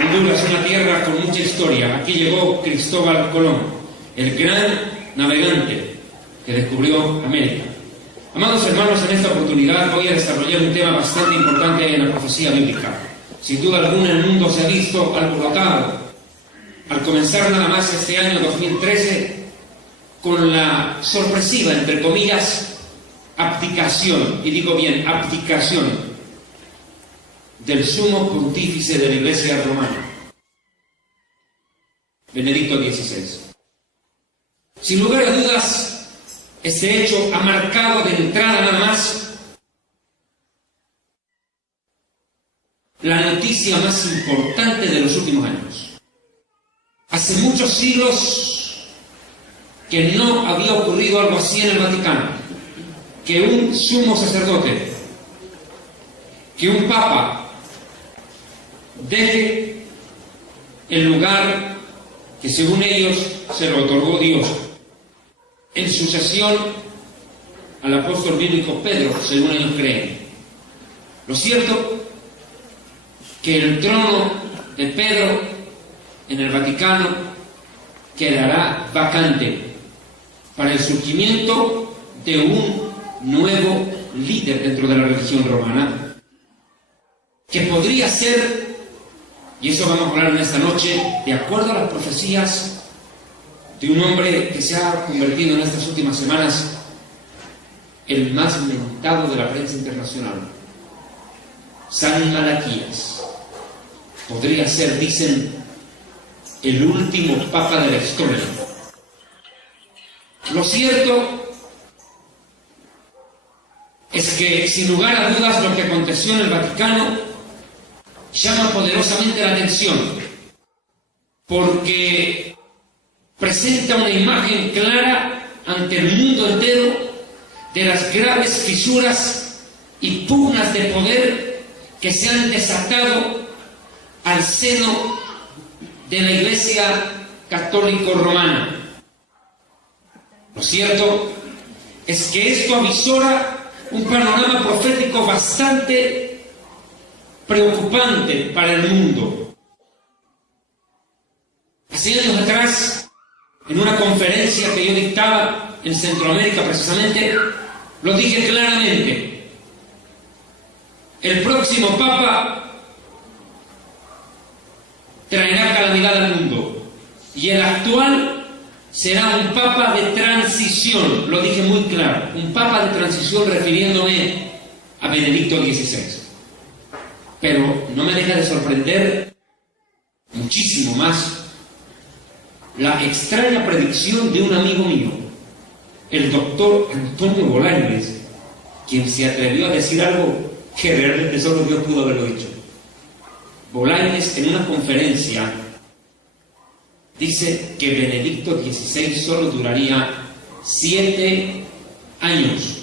Honduras, una tierra con mucha historia. Aquí llegó Cristóbal Colón, el gran navegante que descubrió América. Amados hermanos, en esta oportunidad voy a desarrollar un tema bastante importante en la profecía bíblica. Sin duda alguna el mundo se ha visto alborotado al comenzar nada más este año 2013 con la sorpresiva, entre comillas, abdicación, y digo bien, abdicación del sumo pontífice de la Iglesia romana, Benedicto XVI. Sin lugar a dudas, este hecho ha marcado de entrada nada más la noticia más importante de los últimos años. Hace muchos siglos que no había ocurrido algo así en el Vaticano, que un sumo sacerdote, que un papa deje el lugar que según ellos se lo otorgó Dios en sucesión al apóstol bíblico Pedro, según ellos creen. Lo cierto que el trono de Pedro en el Vaticano quedará vacante para el surgimiento de un nuevo líder dentro de la religión romana, que podría ser, y eso vamos a hablar en esta noche, de acuerdo a las profecías de un hombre que se ha convertido en estas últimas semanas el más mentado de la prensa internacional, San Malaquías. Podría ser, dicen, el último papa de la historia. Lo cierto es que, sin lugar a dudas, lo que aconteció en el Vaticano llama poderosamente la atención, porque presenta una imagen clara ante el mundo entero de las graves fisuras y pugnas de poder que se han desatado al seno de la Iglesia católico romana. Lo cierto es que esto avisora un panorama profético bastante preocupante para el mundo. Hace años atrás, en una conferencia que yo dictaba en Centroamérica precisamente, lo dije claramente: el próximo Papa traerá calamidad al mundo, y el actual será un Papa de transición. Lo dije muy claro, un Papa de transición, refiriéndome a Benedicto XVI. Pero no me deja de sorprender muchísimo más la extraña predicción de un amigo mío, el doctor Antonio Bolaños, quien se atrevió a decir algo que realmente solo Dios pudo haberlo dicho. Bolaños, en una conferencia, dice que Benedicto XVI solo duraría 7 años.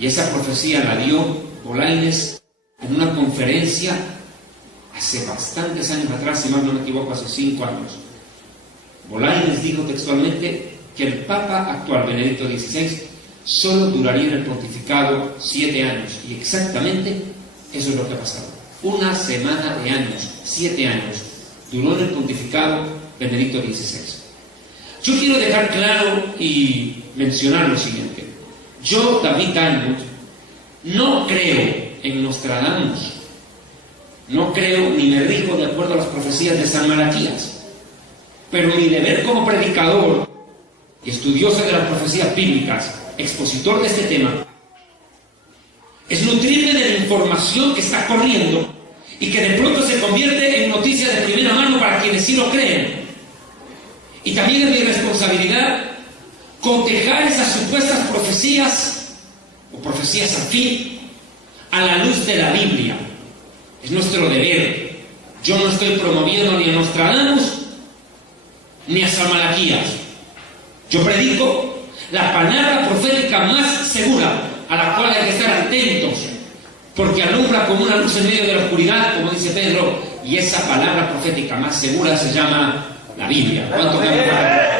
Y esa profecía la dio Bolaños en una conferencia hace bastantes años atrás, si mal no me equivoco, hace 5 años. Bolaños dijo textualmente que el Papa actual, Benedicto XVI, solo duraría en el pontificado 7 años. Y exactamente eso es lo que ha pasado. Una semana de años, 7 años, duró en el pontificado Benedicto XVI. Yo quiero dejar claro y mencionar lo siguiente. Yo, David Diamond, no creo en Nostradamus, no creo ni me rijo de acuerdo a las profecías de San Malaquías, pero mi deber como predicador y estudioso de las profecías bíblicas, expositor de este tema, es nutrirme de la información que está corriendo y que de pronto se convierte en noticia de primera mano para quienes sí lo creen. Y también es mi responsabilidad cotejar esas supuestas profecías o profecías afín a la luz de la Biblia. Es nuestro deber. Yo no estoy promoviendo ni a Nostradamus ni a San Malaquías. Yo predico la palabra profética más segura, a la cual hay que estar atentos, porque alumbra como una luz en medio de la oscuridad, como dice Pedro, y esa palabra profética más segura se llama la Biblia. ¿Cuánto cambia para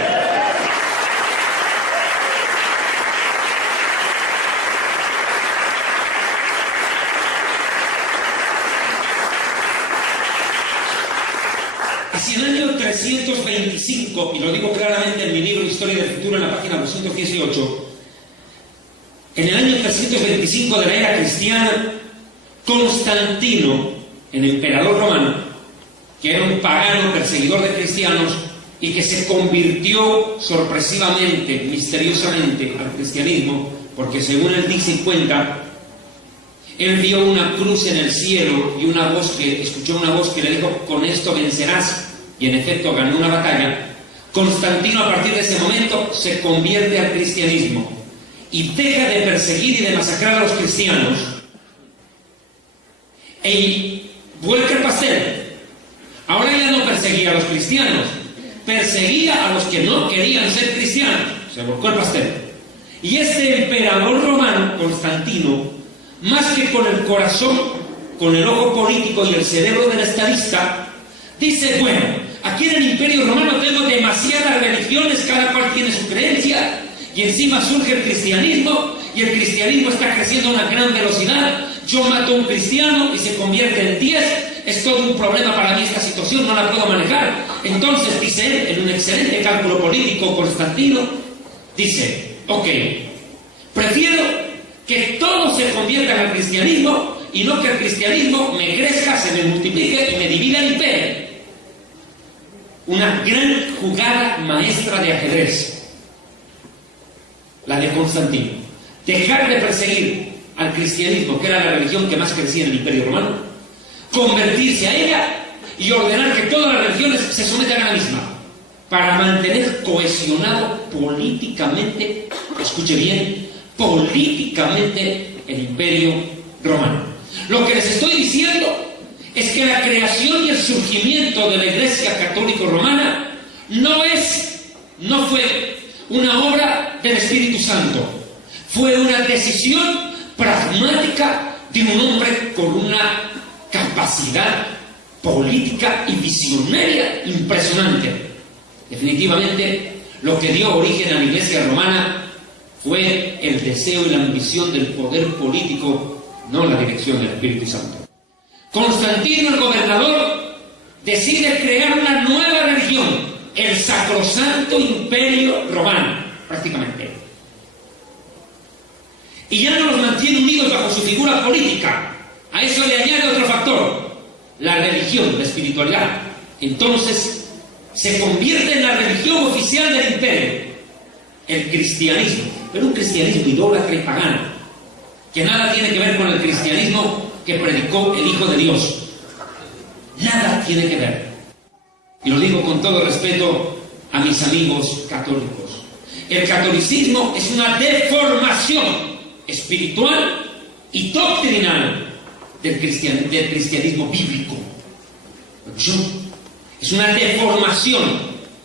hacia el año 325, y lo digo claramente en mi libro Historia del Futuro, en la página 218, en el año 325 de la era cristiana, Constantino, el emperador romano, que era un pagano perseguidor de cristianos y que se convirtió sorpresivamente, misteriosamente al cristianismo, porque según él dice y cuenta, él vio una cruz en el cielo y escuchó una voz que le dijo: con esto vencerás, y en efecto ganó una batalla. Constantino, a partir de ese momento, se convierte al cristianismo y deja de perseguir y de masacrar a los cristianos y vuelca el pastel. Ahora ya no perseguía a los cristianos, perseguía a los que no querían ser cristianos. Se volcó el pastel. Y este emperador romano, Constantino, más que con el corazón, con el ojo político y el cerebro del estadista, dice: bueno, aquí en el Imperio Romano tengo demasiadas religiones, cada cual tiene su creencia, y encima surge el cristianismo, y el cristianismo está creciendo a una gran velocidad. Yo mato a un cristiano y se convierte en 10, es todo un problema para mí esta situación, no la puedo manejar. Entonces, dice él, en un excelente cálculo político, Constantino dice: ok, prefiero que todos se conviertan al cristianismo y no que el cristianismo me crezca, se me multiplique y me divida el imperio. Una gran jugada maestra de ajedrez, la de Constantino. Dejar de perseguir al cristianismo, que era la religión que más crecía en el Imperio Romano, convertirse a ella y ordenar que todas las religiones se sometan a la misma, para mantener cohesionado políticamente, escuche bien, políticamente el Imperio Romano. Lo que les estoy diciendo es que la creación y el surgimiento de la Iglesia Católica Romana no fue una obra del Espíritu Santo, fue una decisión pragmática de un hombre con una capacidad política y visionaria impresionante. Definitivamente, lo que dio origen a la Iglesia romana fue el deseo y la ambición del poder político, no la dirección del Espíritu Santo. Constantino, el gobernador, decide crear una nueva religión, el Sacrosanto Imperio Romano, prácticamente. Y ya no los mantiene unidos bajo su figura política. A eso le añade otro factor: la religión, la espiritualidad. Entonces se convierte en la religión oficial del imperio, el cristianismo, pero un cristianismo idólatra y pagano, que nada tiene que ver con el cristianismo que predicó el Hijo de Dios. Nada tiene que ver. Y lo digo con todo respeto a mis amigos católicos. El catolicismo es una deformación espiritual y doctrinal del cristianismo bíblico. Es una deformación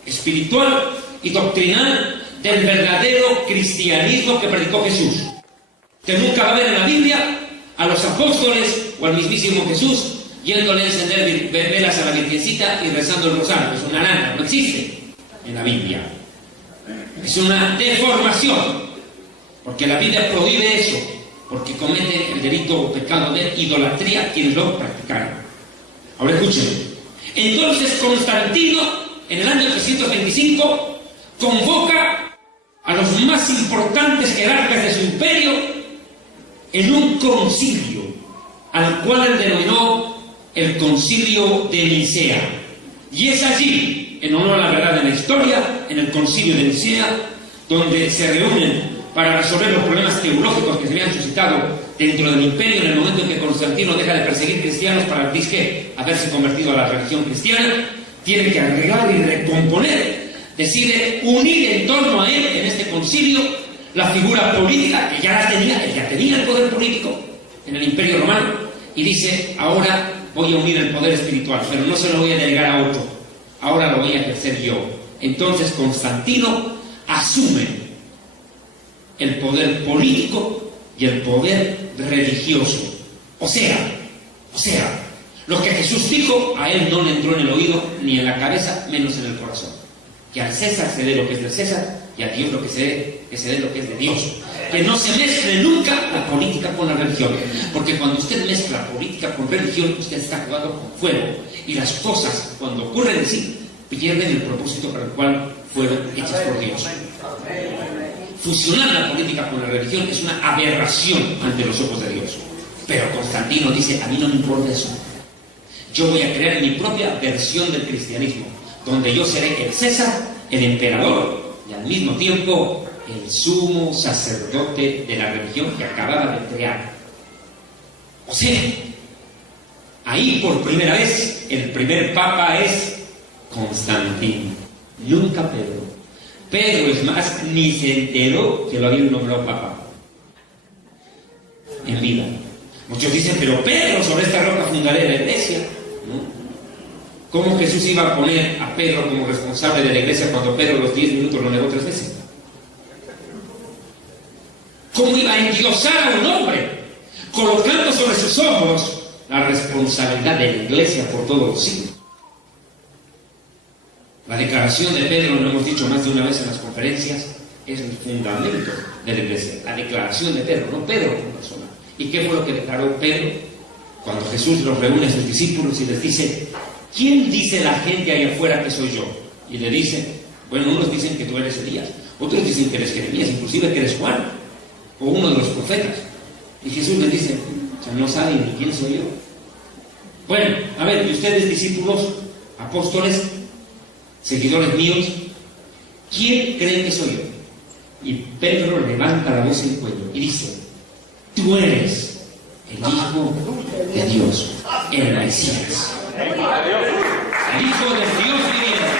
espiritual y doctrinal del verdadero cristianismo que predicó Jesús. Usted nunca va a ver en la Biblia a los apóstoles o al mismísimo Jesús yéndole a encender velas a la Virgencita y rezando el rosario. Es una lana, no existe en la Biblia. Es una deformación, porque la Biblia prohíbe eso, porque comete el delito o pecado de idolatría quienes lo practicaron. Ahora escuchen. Entonces Constantino, en el año 325, convoca a los más importantes jerarcas de su imperio en un concilio, al cual él denominó el Concilio de Nicea. Y es allí, en honor a la verdad de la historia, en el Concilio de Nicea, donde se reúnen para resolver los problemas teológicos que se habían suscitado dentro del imperio en el momento en que Constantino deja de perseguir cristianos para haberse convertido a la religión cristiana. Tiene que arreglar y recomponer. Decide unir en torno a él, en este concilio, la figura política que ya la tenía. Él ya tenía el poder político en el Imperio Romano, y dice: ahora voy a unir el poder espiritual, pero no se lo voy a delegar a otro, ahora lo voy a ejercer yo. Entonces Constantino asume el poder político y el poder religioso. O sea, lo que Jesús dijo, a él no le entró en el oído ni en la cabeza, menos en el corazón. Que al César se dé lo que es del César, y a Dios lo que se dé lo que es de Dios. que no se mezcle nunca la política con la religión. Porque cuando usted mezcla política con religión, usted está jugando con fuego. Y las cosas, cuando ocurren así, pierden el propósito para el cual fueron hechas por Dios. Fusionar la política con la religión es una aberración ante los ojos de Dios. Pero Constantino dice, a mí no me importa eso. Yo voy a crear mi propia versión del cristianismo, donde yo seré el César, el emperador, y al mismo tiempo el sumo sacerdote de la religión que acababa de crear. O sea, ahí por primera vez el primer papa es Constantino, nunca Pedro. Pedro, es más, ni se enteró que lo habían nombrado papa en vida. Muchos dicen, pero Pedro, sobre esta roca fundaré la iglesia, ¿no? ¿Cómo Jesús iba a poner a Pedro como responsable de la iglesia cuando Pedro a los 10 minutos lo negó 3 veces? ¿Cómo iba a endiosar a un hombre colocando sobre sus hombros la responsabilidad de la iglesia por todos los siglos? La declaración de Pedro, lo hemos dicho más de una vez en las conferencias, es el fundamento de la iglesia. La declaración de Pedro, no Pedro como persona. ¿Y qué fue lo que declaró Pedro cuando Jesús los reúne a sus discípulos y les dice, ¿quién dice la gente allá afuera que soy yo? Y le dice, bueno, unos dicen que tú eres Elías, otros dicen que eres Jeremías, inclusive que eres Juan, o uno de los profetas. Y Jesús les dice, o sea, no saben ni quién soy yo. Bueno, a ver, ¿y ustedes, discípulos, apóstoles, seguidores míos, quién creen que soy yo? Y Pedro levanta la voz en el cuello y dice, tú eres el Hijo de Dios, el Mesías, el Hijo de Dios viviente.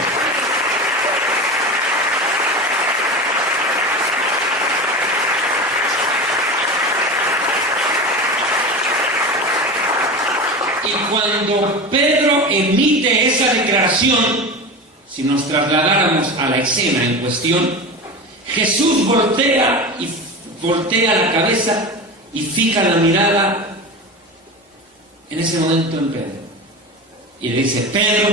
Y cuando Pedro emite esa declaración, si nos trasladáramos a la escena en cuestión, Jesús voltea la cabeza y fija la mirada en ese momento en Pedro. Y le dice, Pedro,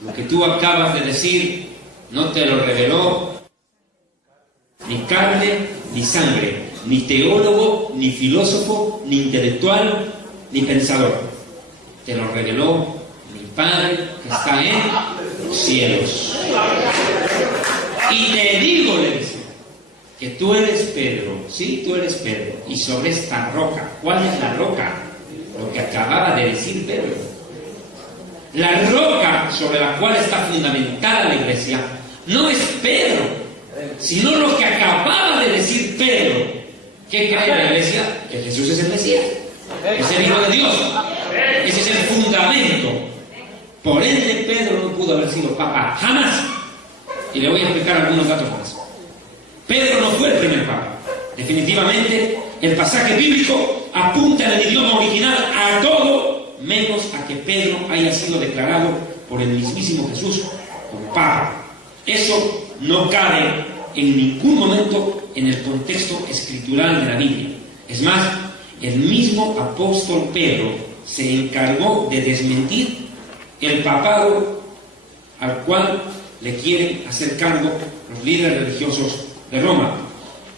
lo que tú acabas de decir no te lo reveló ni carne ni sangre, ni teólogo, ni filósofo, ni intelectual, ni pensador. Te lo reveló mi Padre que está en los cielos. Y te digo, le dice, que tú eres Pedro, sí, tú eres Pedro, y sobre esta roca, ¿cuál es la roca? Lo que acababa de decir Pedro. La roca sobre la cual está fundamentada la iglesia no es Pedro, sino lo que acababa de decir Pedro. ¿Qué cree la iglesia? Que Jesús es el Mesías, es el Hijo de Dios. Ese es el fundamento. Por ende, Pedro no pudo haber sido papa jamás. Y le voy a explicar algunos datos más. Pedro no fue el primer papa. Definitivamente, el pasaje bíblico apunta en el idioma original a todo, menos a que Pedro haya sido declarado por el mismísimo Jesús como papa. Eso no cabe en ningún momento en el contexto escritural de la Biblia. Es más, el mismo apóstol Pedro se encargó de desmentir el papado al cual le quieren hacer cargo los líderes religiosos de Roma.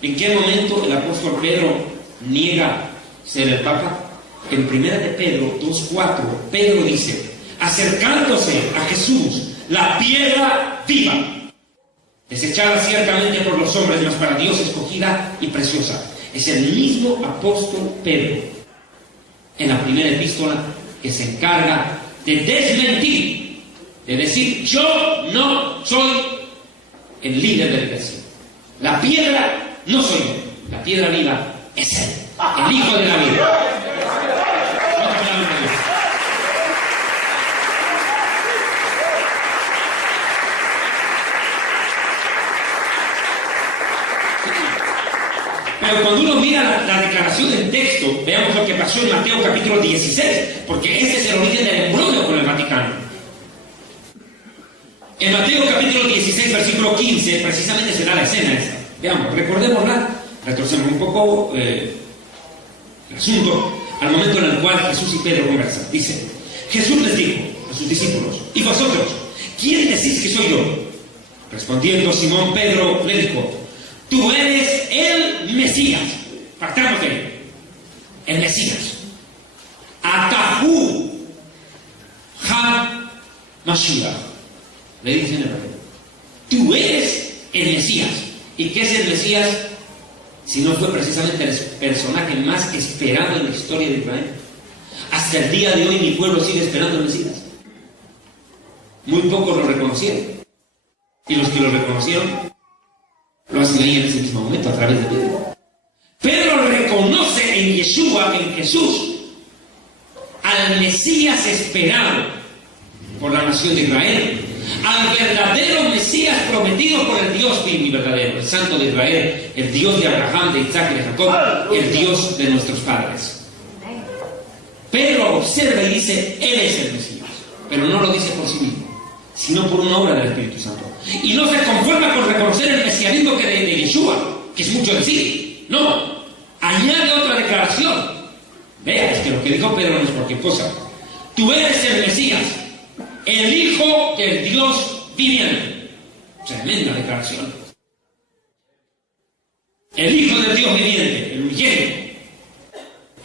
¿En qué momento el apóstol Pedro niega ser el papa? En 1 de Pedro 2:4, Pedro dice, acercándose a Jesús, la piedra viva, desechada ciertamente por los hombres, mas para Dios escogida y preciosa. Es el mismo apóstol Pedro, en la primera epístola, que se encarga de desmentir, de decir, yo no soy el líder de la iglesia. La piedra no soy yo, la piedra viva es él, el Hijo de la vida. Pero cuando uno mira la declaración del texto, veamos lo que pasó en Mateo capítulo 16, porque ese es el origen del embrollo con el Vaticano. En Mateo capítulo 16, versículo 15, precisamente se da la escena esa. Veamos, recordémosla, retrocedemos un poco el asunto al momento en el cual Jesús y Pedro conversan. Dice, Jesús les dijo a sus discípulos, ¿y vosotros? ¿Quién decís que soy yo? Respondiendo Simón Pedro le dijo, tú eres el Mesías. Partamos de él. El Mesías. Atahu Ha-Mashiach. Le dicen en hebreo. Tú eres el Mesías. ¿Y qué es el Mesías? Si no fue precisamente el personaje más esperado en la historia de Israel. Hasta el día de hoy mi pueblo sigue esperando al Mesías. Muy pocos lo reconocieron. Y los que lo reconocieron, lo hacen ahí en ese mismo momento, a través de Pedro. Pedro reconoce en Yeshua, en Jesús, al Mesías esperado por la nación de Israel, al verdadero Mesías prometido por el Dios vivo y verdadero, el Santo de Israel, el Dios de Abraham, de Isaac y de Jacob, el Dios de nuestros padres. Pedro observa y dice, Él es el Mesías, pero no lo dice por sí mismo, sino por una obra del Espíritu Santo. Y no se conforma con reconocer el mesianismo de Yeshua, que es mucho decir. No, añade otra declaración. Vea, es que lo que dijo Pedro no es cualquier cosa. Tú eres el Mesías, el Hijo del Dios viviente. Tremenda declaración. El Hijo del Dios viviente, el unigénito.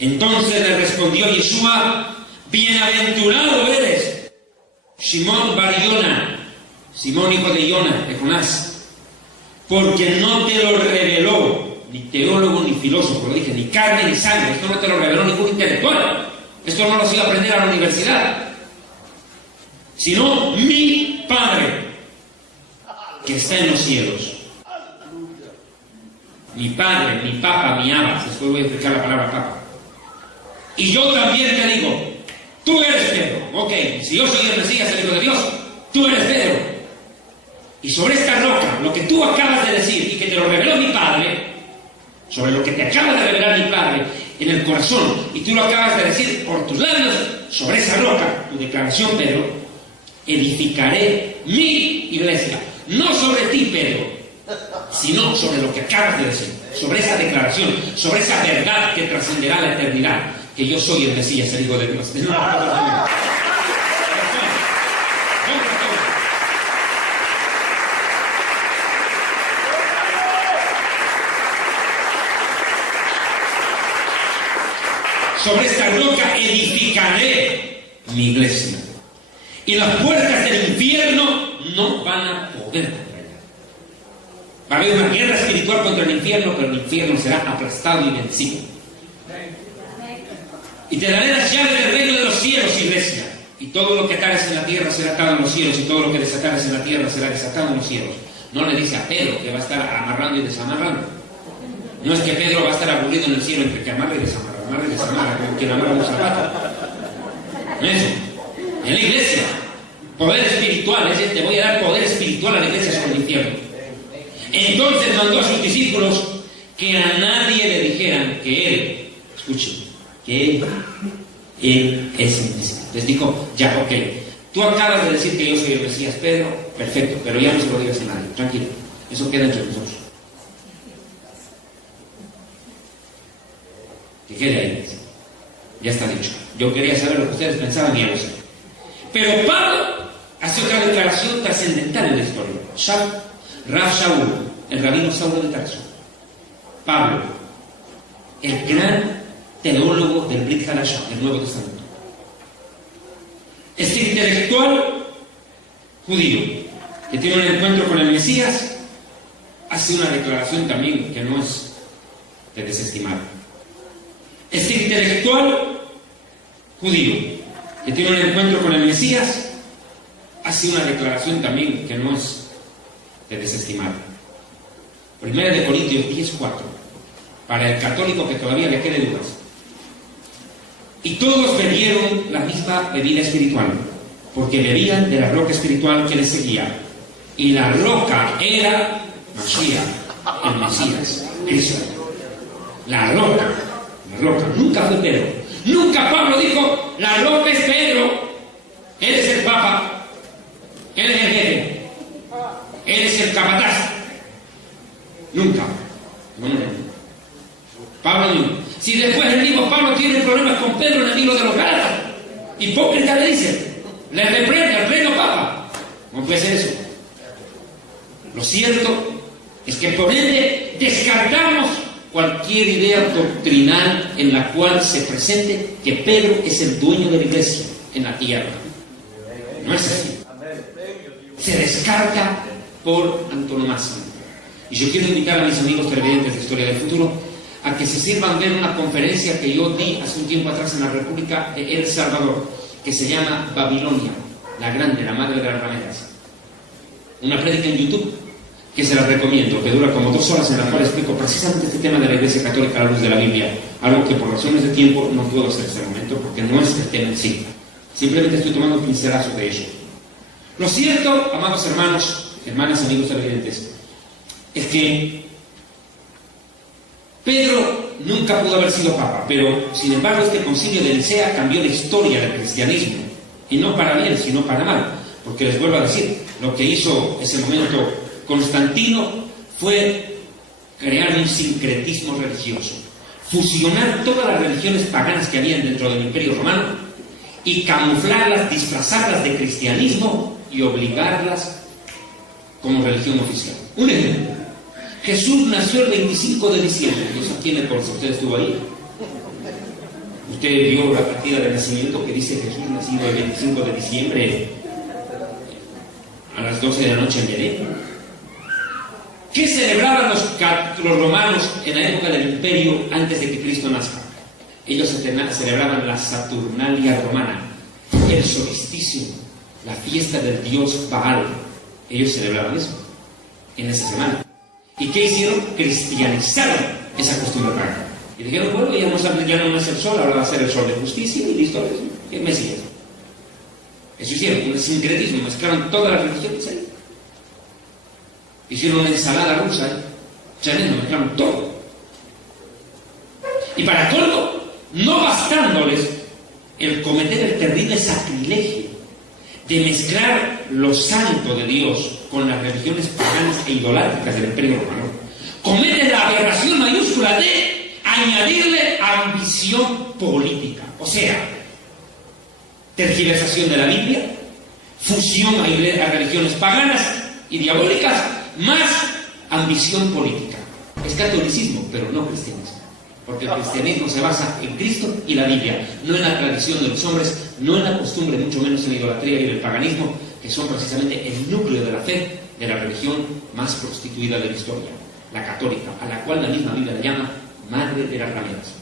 Entonces le respondió Yeshua, bienaventurado eres, Simón bar Yona, Simón hijo de Yona, de Jonás, porque no te lo reveló ni teólogo ni filósofo, lo dije, ni carne ni sangre. Esto no te lo reveló ningún intelectual. Esto no lo has ido a aprender a la universidad, sino mi Padre que está en los cielos. Mi Padre, mi Papa, mi Abba. Después voy a explicar la palabra Papa. Y yo también te digo, tú eres Pedro. Ok, si yo soy el Mesías, el Hijo de Dios, tú eres Pedro. Y sobre esta roca, lo que tú acabas de decir y que te lo reveló mi Padre, sobre lo que te acaba de revelar mi Padre en el corazón, y tú lo acabas de decir por tus labios, sobre esa roca, tu declaración, Pedro, edificaré mi iglesia. No sobre ti, Pedro, sino sobre lo que acabas de decir, sobre esa declaración, sobre esa verdad que trascenderá la eternidad, que yo soy el Mesías, el Hijo de Dios. Sobre esta roca edificaré mi iglesia. Y las puertas del infierno no van a poder contra ella. Va a haber una guerra espiritual contra el infierno, pero el infierno será aplastado y vencido. Y te daré las llaves del reino de los cielos, iglesia. Y todo lo que atares en la tierra será atado en los cielos, y todo lo que desatares en la tierra será desatado en los cielos. No le dice a Pedro que va a estar amarrando y desamarrando. No es que Pedro va a estar aburrido en el cielo entre que amarra y desamarra, como quien amarra un zapato. No es eso. En la iglesia, poder espiritual, es decir, te voy a dar poder espiritual a la iglesia sobre el infierno. Entonces mandó a sus discípulos que a nadie le dijeran que él, escuchen, que él es el Mesías. Les dijo, ya, ok, tú acabas de decir que yo soy el Mesías, Pedro, perfecto, pero ya no se lo digas a nadie, tranquilo, eso queda entre nosotros. Que quede ahí, ya está dicho. Yo quería saber lo que ustedes pensaban y ya lo sé. Pero Pablo hace otra declaración trascendental en la historia. Rav Shaul, el rabino Saulo de Tarso. Pablo, el gran teólogo del Brit Hadashah, del Nuevo Testamento. Este intelectual judío que tiene un encuentro con el Mesías hace una declaración también que no es de desestimar. Este intelectual judío que tiene un encuentro con el Mesías hace una declaración también que no es de desestimar. Primera de Corintios 10:4, para el católico que todavía le quede dudas. Y todos bebieron la misma bebida espiritual, porque bebían de la roca espiritual que les seguía. Y la roca era Mashiach, el Mesías, Cristo. La roca, nunca fue Pedro. Nunca Pablo dijo, la roca es Pedro, él es el Papa, él es el jefe, él es el capataz. Nunca. No. Pablo no. Si después el mismo Pablo tiene problemas con Pedro en el libro de los Gálatas, hipócrita le dice, le reprende al pleno Papa. ¿Cómo puede ser eso? Lo cierto Es que por ende descartamos cualquier idea doctrinal en la cual se presente que Pedro es el dueño de la iglesia en la tierra. No es así. Se descarta por antonomasia. Y yo quiero invitar a mis amigos televidentes de Historia del Futuro a que se sirvan ver una conferencia que yo di hace un tiempo atrás en la República de El Salvador, que se llama Babilonia, la grande, la madre de las rameras. Una prédica en YouTube que se las recomiendo, que dura como 2 horas, en la cual explico precisamente este tema de la Iglesia Católica a la luz de la Biblia, algo que por razones de tiempo no puedo hacer en este momento porque no es el tema en sí. Simplemente estoy tomando un pincelazo de ello. Lo cierto, amados hermanos, hermanas, amigos televidentes, es que Pedro nunca pudo haber sido papa, pero sin embargo este concilio de Nicea cambió la historia del cristianismo, y no para bien, sino para mal, porque les vuelvo a decir, lo que hizo ese momento Constantino fue crear un sincretismo religioso, fusionar todas las religiones paganas que habían dentro del Imperio Romano y camuflarlas, disfrazarlas de cristianismo y obligarlas como religión oficial. Un ejemplo: Jesús nació el 25 de diciembre. ¿A quién le consta? ¿Usted estuvo ahí? ¿Usted vio la partida de nacimiento que dice Jesús nacido el 25 de diciembre a las 12 de la noche en Belén? ¿Qué celebraban los romanos en la época del imperio antes de que Cristo nazca? Ellos celebraban la Saturnalia romana, el solsticio, la fiesta del dios Baal. Ellos celebraban eso en esa semana. ¿Y qué hicieron? Cristianizaron esa costumbre pagana. Y dijeron, bueno, ya no es el sol, ahora va a ser el sol de justicia y listo. ¿Qué Mesías? Eso hicieron, un sincretismo, mezclaron todas las religiones ahí. Hicieron una ensalada rusa, mezclaron todo. Y para colmo, no bastándoles el cometer el terrible sacrilegio de mezclar lo santo de Dios con las religiones paganas e idolátricas del Imperio Romano, cometen la aberración mayúscula de añadirle ambición política. O sea, tergiversación de la Biblia, fusión a religiones paganas y diabólicas, más ambición política. Es catolicismo, pero no cristianismo. Porque el cristianismo se basa en Cristo y la Biblia, no en la tradición de los hombres, no en la costumbre, mucho menos en la idolatría y en el paganismo, que son precisamente el núcleo de la fe de la religión más prostituida de la historia, la católica, a la cual la misma Biblia la llama madre de las rameras.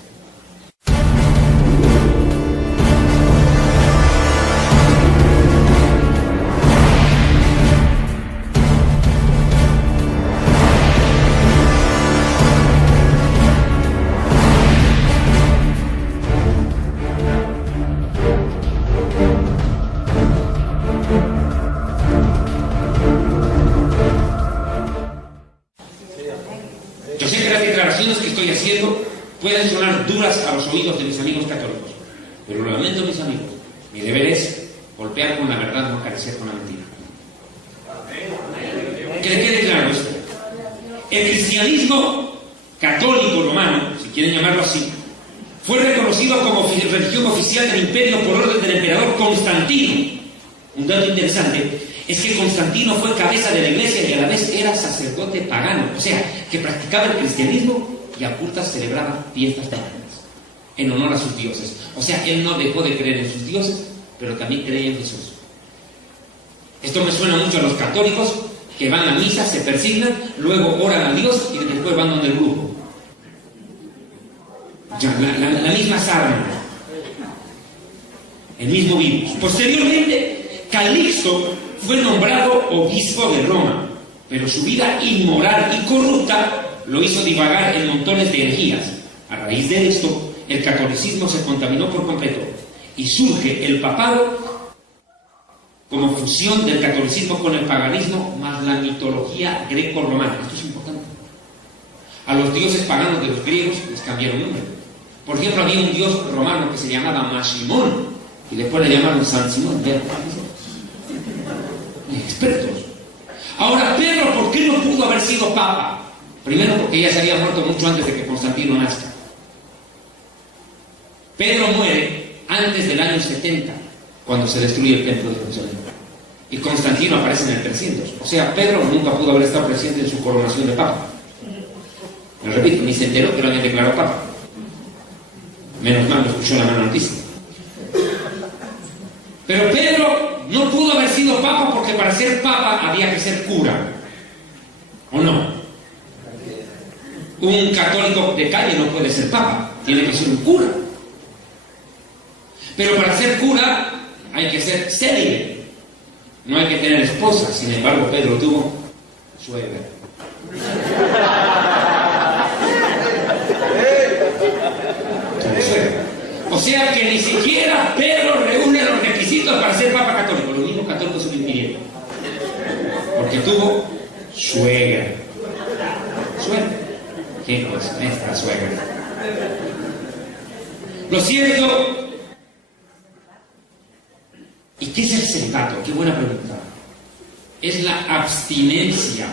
Que estoy haciendo pueden sonar duras a los oídos de mis amigos católicos, pero lo lamento, mis amigos, mi deber es golpear con la verdad, no acariciar con la mentira. Que le quede claro esto: el cristianismo católico romano, si quieren llamarlo así, fue reconocido como religión oficial del imperio por orden del emperador Constantino. Un dato interesante es que Constantino fue cabeza de la iglesia y a la vez era sacerdote pagano, o sea, que practicaba el cristianismo y a ocultas celebraba fiestas paganas en honor a sus dioses. O sea, él no dejó de creer en sus dioses, pero también creía en Jesús. Esto me suena mucho a los católicos que van a misa, se persignan, luego oran a Dios y después van donde el grupo. Ya, la misma sarna, el mismo virus. Posteriormente, Calixto fue nombrado obispo de Roma, pero su vida inmoral y corrupta lo hizo divagar en montones de herejías. A raíz de esto, el catolicismo se contaminó por completo y surge el papado como fusión del catolicismo con el paganismo más la mitología greco-romana. Esto es importante. A los dioses paganos de los griegos les cambiaron nombre. Por ejemplo, había un dios romano que se llamaba Maximón y después le llamaron San Simón. Expertos. Ahora, Pedro, ¿por qué no pudo haber sido papa? Primero, porque ya se había muerto mucho antes de que Constantino nazca. Pedro muere antes del año 70, cuando se destruye el templo de Jerusalén. y Constantino aparece en el 300. O sea, Pedro nunca pudo haber estado presente en su coronación de papa. Lo repito, ni se enteró que lo habían declarado papa. Menos mal, lo escuchó en la mala noticia. Pero Pedro no pudo haber sido papa porque para ser papa había que ser cura. ¿O no? Un católico de calle no puede ser papa, tiene que ser un cura. Pero para ser cura hay que ser célibe, no hay que tener esposa. Sin embargo, Pedro tuvo suegra. O sea que ni siquiera Pedro reúne los requisitos para ser papa católico. Los mismos católicos se lo impidieron, porque tuvo suegra. Suegra. ¿Qué cosa? Esta suegra. Lo cierto. ¿Y qué es el celibato? Qué buena pregunta. Es la abstinencia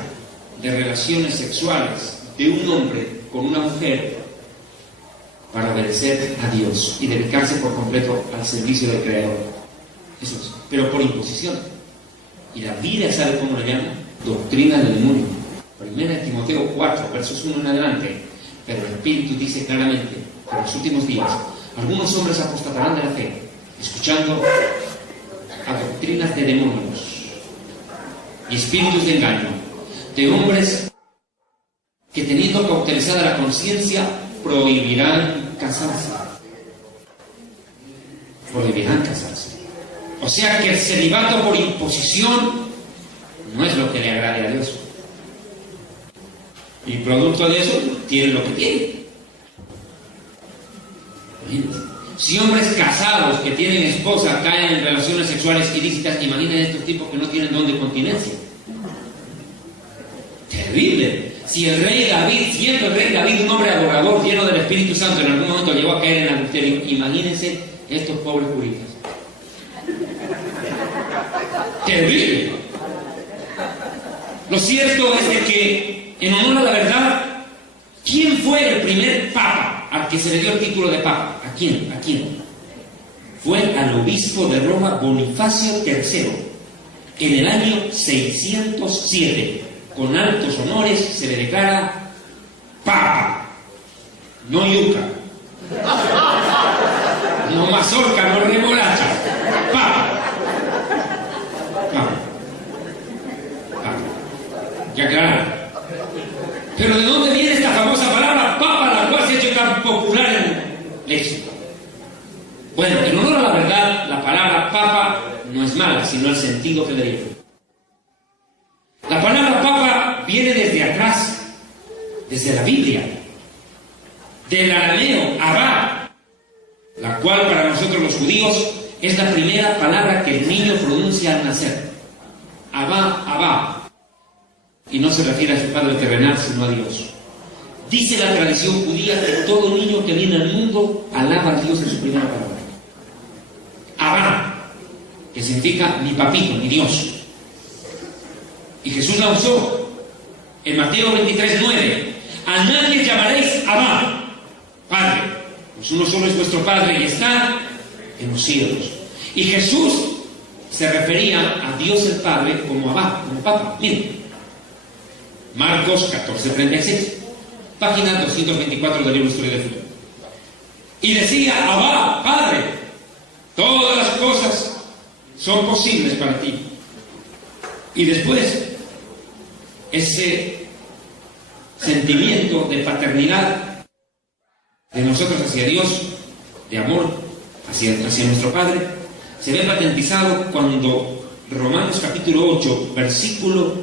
de relaciones sexuales de un hombre con una mujer para obedecer a Dios y dedicarse por completo al servicio del Creador. Eso es, pero por imposición. Y la Biblia, ¿sabe cómo le llama? Doctrina del demonio. Primera Timoteo 4, versos 1 en adelante. Pero el Espíritu dice claramente que en los últimos días algunos hombres apostatarán de la fe, escuchando a doctrinas de demonios y espíritus de engaño, de hombres que, teniendo cautelizada la conciencia, prohibirán casarse. Prohibirán casarse. O sea que el celibato por imposición no es lo que le agrade a Dios. Y producto de eso, tienen lo que tienen. Si hombres casados que tienen esposa caen en relaciones sexuales ilícitas, imaginen estos tipos que no tienen don de continencia. Terrible. Si el rey David, siendo el rey David un hombre adorador, lleno del Espíritu Santo, en algún momento llegó a caer en adulterio, imagínense estos pobres curitas. Terrible. Lo cierto es de que, en honor a la verdad, ¿quién fue el primer papa al que se le dio el título de papa? ¿A quién? ¿A quién? Fue al obispo de Roma, Bonifacio III, en el año 607. Con altos honores se le declara papa, no yuca, no mazorca, no remolacha, papa. Papa. Papa. Ya claro. Pero ¿de dónde viene esta famosa palabra papa, la cual se ha hecho tan popular en el léxico? Bueno, en honor a la verdad, la palabra papa no es mala, sino el sentido que le dio. La palabra papa viene desde atrás, desde la Biblia, del arameo, abá, la cual para nosotros los judíos es la primera palabra que el niño pronuncia al nacer. Abá, abá. Y no se refiere a su padre terrenal, sino a Dios. Dice la tradición judía que todo niño que viene al mundo alaba a Dios en su primera palabra. Abá, que significa mi papito, mi Dios. Y Jesús la usó en Mateo 23:9. A nadie llamaréis Abba, Padre, pues uno solo es vuestro Padre y está en los cielos. Y Jesús se refería a Dios el Padre como Abba, como Papa. Miren, Marcos 14:36, página 224 del libro Historia del Futuro. Y decía: Abba, Padre, todas las cosas son posibles para ti. Y después, ese sentimiento de paternidad de nosotros hacia Dios, de amor hacia nuestro Padre, se ve patentizado cuando Romanos capítulo 8, versículo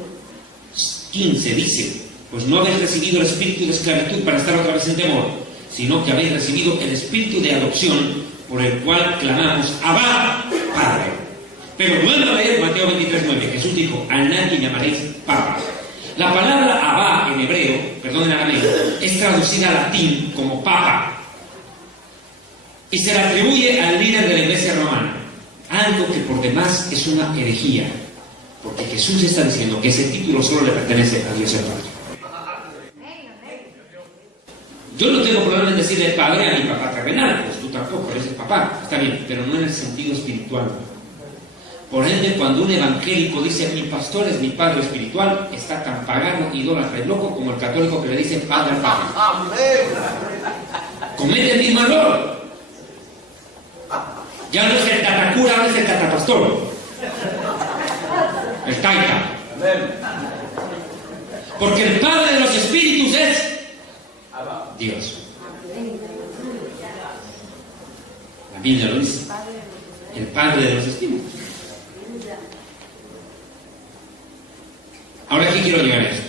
15 dice: pues no habéis recibido el espíritu de esclavitud para estar otra vez en temor, sino que habéis recibido el espíritu de adopción, por el cual clamamos: Abba, Padre. Pero vuelvo a leer Mateo 23:9. Jesús dijo: a nadie llamaréis Papa. La palabra Abba en hebreo, perdón, en arameo, es traducida al latín como Papa y se le atribuye al líder de la Iglesia romana, algo que por demás es una herejía, porque Jesús está diciendo que ese título solo le pertenece a Dios el Padre. Yo no tengo problema en decirle padre a mi papá terrenal, pues tú tampoco, eres el papá, está bien, pero no en el sentido espiritual. Por ende, cuando un evangélico dice mi pastor es mi padre espiritual, está tan pagano, idólatra y loco como el católico que le dice padre al padre. Comete el mismo error. Ya no es el tatacura, ahora es el tatapastor. El taita. Porque el padre de los espíritus es Dios. La Biblia lo dice. El padre de los espíritus. Ahora aquí quiero llegar a esto.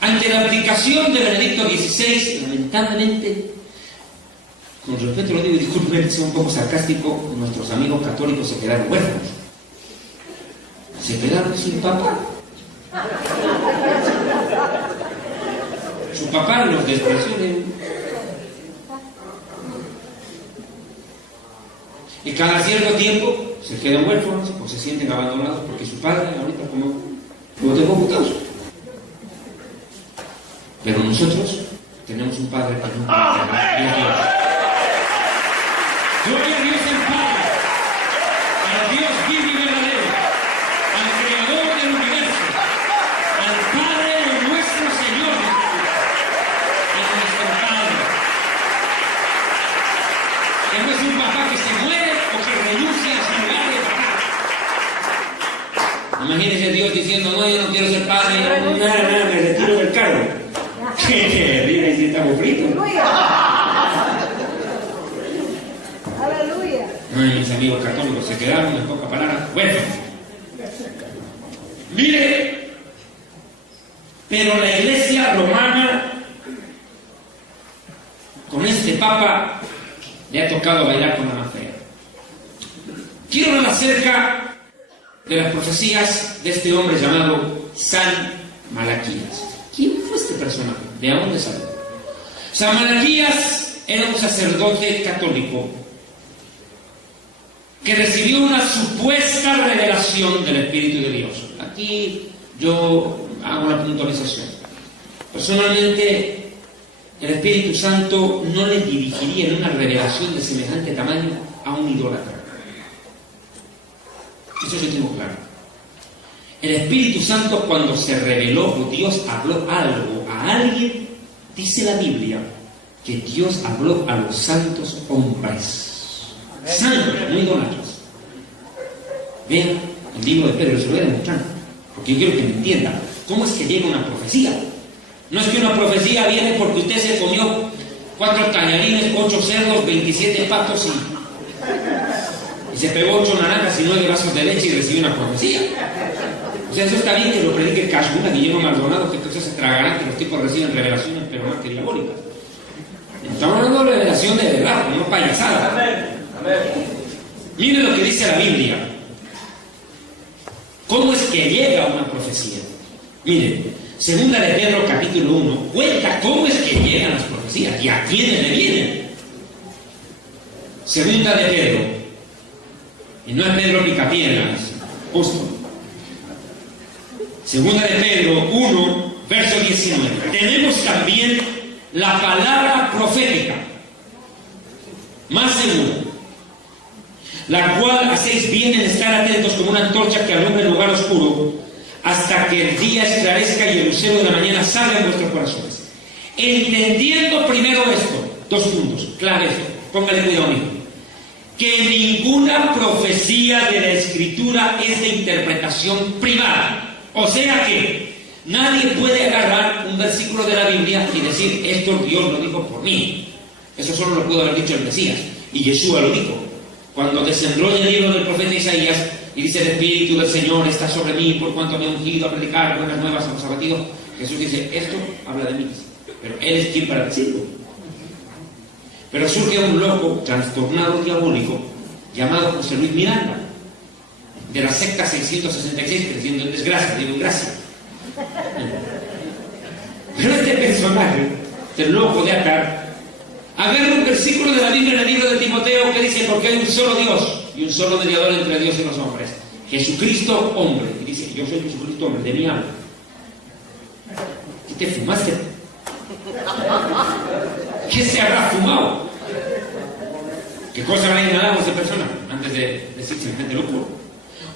Ante la aplicación de Benedicto XVI, lamentablemente, con respeto lo digo, disculpen, soy un poco sarcástico, nuestros amigos católicos se quedaron huérfanos. Se quedaron sin papá. Su papá los despreció. Y cada cierto tiempo se quedan huérfanos o se sienten abandonados porque su padre ahorita como lo tengo ocultados. Pero nosotros tenemos un padre que no puede y a Dios. Gloria a Dios el Padre, al Dios vivo y verdadero, al Creador del universo, al Padre de nuestro Señor, es nuestro Padre. Que no es un papá que se muere o que renuncia a su lugar de papá. Imagínese Dios diciendo, no, yo no quiero ser padre, nada, me retiro del cargo. Mira, si estamos fritos. Aleluya. Mis amigos católicos se quedaron en pocas palabras. Bueno, mire, pero la Iglesia romana, con este Papa, le ha tocado bailar con la más fea. Quiero hablar acerca de las profecías de este hombre llamado San Malaquías. ¿Quién fue este personaje? ¿De dónde salió? San Malaquías era un sacerdote católico que recibió una supuesta revelación del Espíritu de Dios. Aquí yo hago una puntualización. Personalmente, el Espíritu Santo no le dirigiría en una revelación de semejante tamaño a un idólatra. Eso yo tengo claro. El Espíritu Santo, cuando se reveló o Dios habló algo a alguien, dice la Biblia que Dios habló a los santos hombres. Santos, no idolatras. Vean el libro de Pedro, se lo voy a demostrar, porque yo quiero que me entiendan cómo es que llega una profecía. No es que una profecía viene porque usted se comió 4 tallarines, 8 cerdos, 27 patos y se pegó 8 naranjas y 9 vasos de leche y recibió una profecía. O sea, eso está bien que lo predique Cashmuna, Guillermo Maldonado, que entonces se tragarán que los tipos reciben revelaciones, pero más que diabólicas. Estamos hablando de revelación de verdad, no payasada. Mire lo que dice la Biblia. ¿Cómo es que llega una profecía? Mire, segunda de Pedro capítulo 1 cuenta cómo es que llegan las profecías y a quiénes le vienen. Segunda de Pedro, y no es Pedro Picapiedras, justo. Segunda de Pedro 1, verso 19. Tenemos también la palabra profética, más segura, la cual hacéis bien en estar atentos como una antorcha que alumbra el lugar oscuro, hasta que el día esclarezca y el lucero de la mañana salga en vuestros corazones. Entendiendo primero esto, 2 puntos, clave esto, póngale cuidado amigo, que ninguna profecía de la Escritura es de interpretación privada. O sea que nadie puede agarrar un versículo de la Biblia y decir, esto Dios lo dijo por mí. Eso solo lo pudo haber dicho el Mesías. Y Yeshua lo dijo. Cuando desenrolla el libro del profeta Isaías y dice, el Espíritu del Señor está sobre mí por cuanto me ha ungido a predicar buenas nuevas a los abatidos, Jesús dice, esto habla de mí. Pero Él es quien para decirlo. Pero surge un loco, trastornado, diabólico, llamado José Luis Miranda, de la secta 666, creciendo en desgracia, digo en gracia. Pero este personaje, este loco de acá, agarra un versículo de la Biblia en el libro de Timoteo que dice, porque hay un solo Dios y un solo mediador entre Dios y los hombres, Jesucristo hombre. Y dice, yo soy Jesucristo hombre, de mi alma. ¿Qué te fumaste? ¿Qué se habrá fumado? ¿Qué cosa habrá inhalado esa persona antes de decir semejante locura?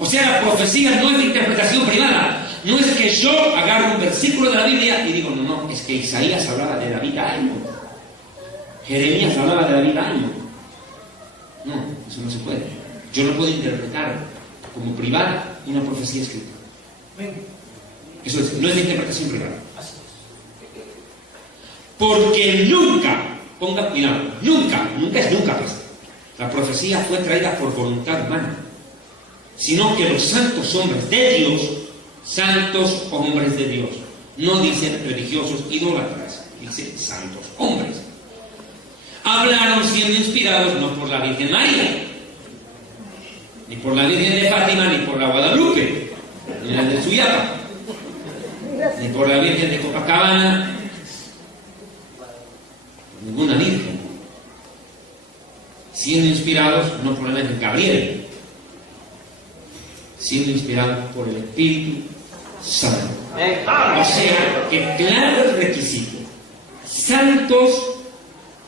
O sea, la profecía no es de interpretación privada. No es que yo agarro un versículo de la Biblia y digo, no, es que Isaías hablaba de David año. Jeremías hablaba de David año. No, eso no se puede. Yo no puedo interpretar como privada una profecía escrita. Eso no es de interpretación privada. Porque nunca, ponga cuidado, nunca es nunca, pues, la profecía fue traída por voluntad humana, sino que los santos hombres de Dios, santos hombres de Dios, no dicen religiosos idólatras, dice santos hombres, hablaron siendo inspirados no por la Virgen María, ni por la Virgen de Fátima, ni por la Guadalupe, ni la de Suyapa, ni por la Virgen de Copacabana, ninguna virgen, siendo inspirados no por la Virgen Gabriel, siendo inspirados por el Espíritu Santo. O sea, que claro el requisito: santos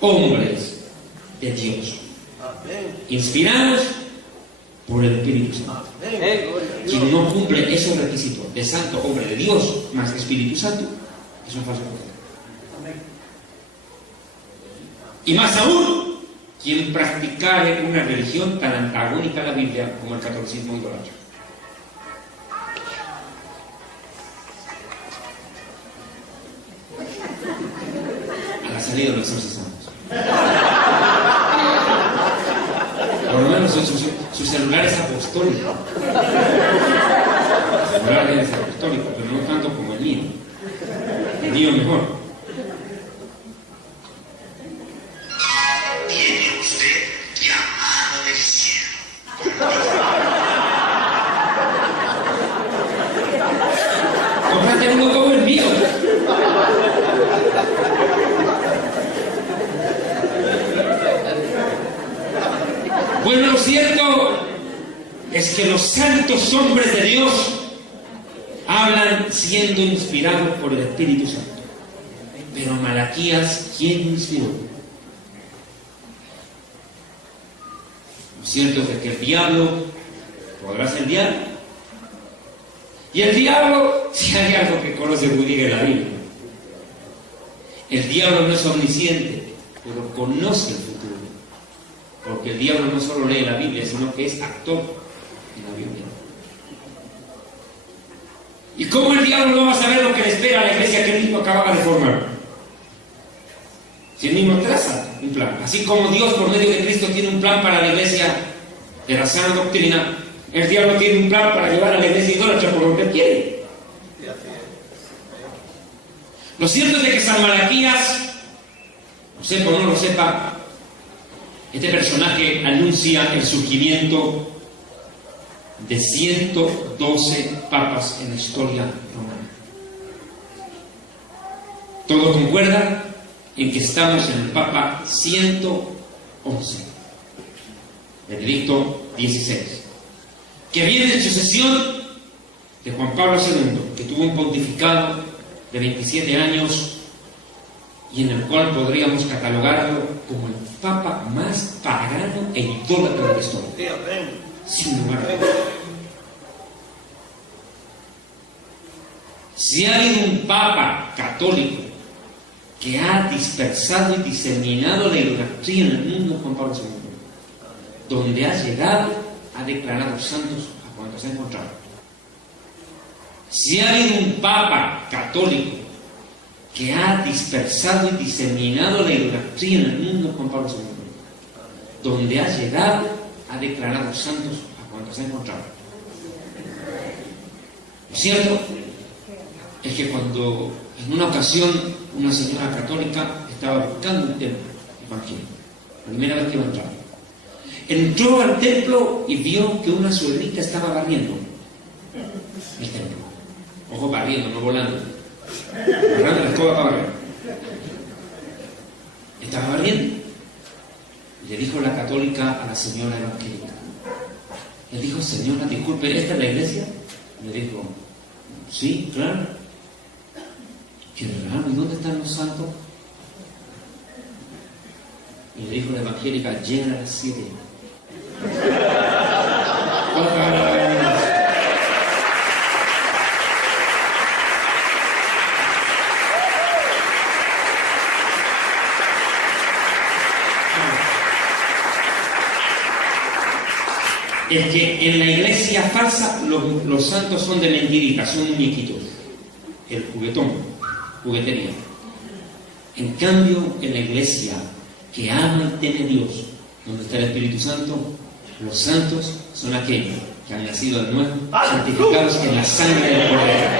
hombres de Dios, inspirados por el Espíritu Santo. Quien no cumple esos requisitos de santo hombre de Dios más Espíritu Santo es un falso profeta. Y más aún, quien practicare una religión tan antagónica a la Biblia como el catolicismo idólatra. A la salida de los exorcizamos. Por lo menos su celular es apostólico. Su celular es apostólico, pero no tanto como el mío. El mío mejor. Cómprate uno como el mío. Bueno, lo cierto es que los santos hombres de Dios hablan siendo inspirados por el Espíritu Santo. Pero Malaquías, ¿quién inspiró? Lo cierto es que el diablo podrá ser diablo. Y el diablo, si hay algo que conoce muy bien en la Biblia, el diablo no es omnisciente, pero conoce el futuro. Porque el diablo no solo lee la Biblia, sino que es actor en la Biblia. ¿Y cómo el diablo no va a saber lo que le espera a la iglesia que él mismo acababa de formar? Si él mismo traza un plan. Así como Dios por medio de Cristo tiene un plan para la iglesia de la sana doctrina, el diablo tiene un plan para llevar a la iglesia idólatra por lo que quiere. Lo cierto es de que San Malaquías, lo sepa o no lo sepa, este personaje anuncia el surgimiento de 112 papas en la historia romana. Todo concuerda en que estamos en el Papa 111, Benedicto XVI, que viene en sucesión de Juan Pablo II, que tuvo un pontificado de 27 años y en el cual podríamos catalogarlo como el Papa más pagano e idólatra de la historia, sin lugar a dudas. Si ha habido un Papa católico que ha dispersado y diseminado la idolatría en el mundo, Juan Pablo II, donde ha llegado a declarar los santos a cuantos ha encontrado. Si ha habido un Papa católico que ha dispersado y diseminado la idolatría en el mundo, Juan Pablo II, donde ha llegado a declarar los santos a cuantos ha encontrado. Lo cierto es que cuando en una ocasión una señora católica estaba buscando un templo evangélico, la primera vez que iba a entrar, entró al templo y vio que una suegrita estaba barriendo el templo. Ojo, barriendo, no volando. Barriendo la escoba para barrer. Estaba barriendo. Y le dijo la católica a la señora evangélica. Le dijo: señora, disculpe, ¿esta es la iglesia? Y le dijo: sí, claro. Qué raro, ¿y dónde están los santos? Y le dijo la evangélica: llegan a las 7. Es que en la iglesia falsa los santos son de mentirita, son muñequitos. El juguetón, juguetería. En cambio, en la iglesia que ama y teme a Dios, donde está el Espíritu Santo, los santos son aquellos que han nacido de nuevo, santificados en la sangre del Cordero.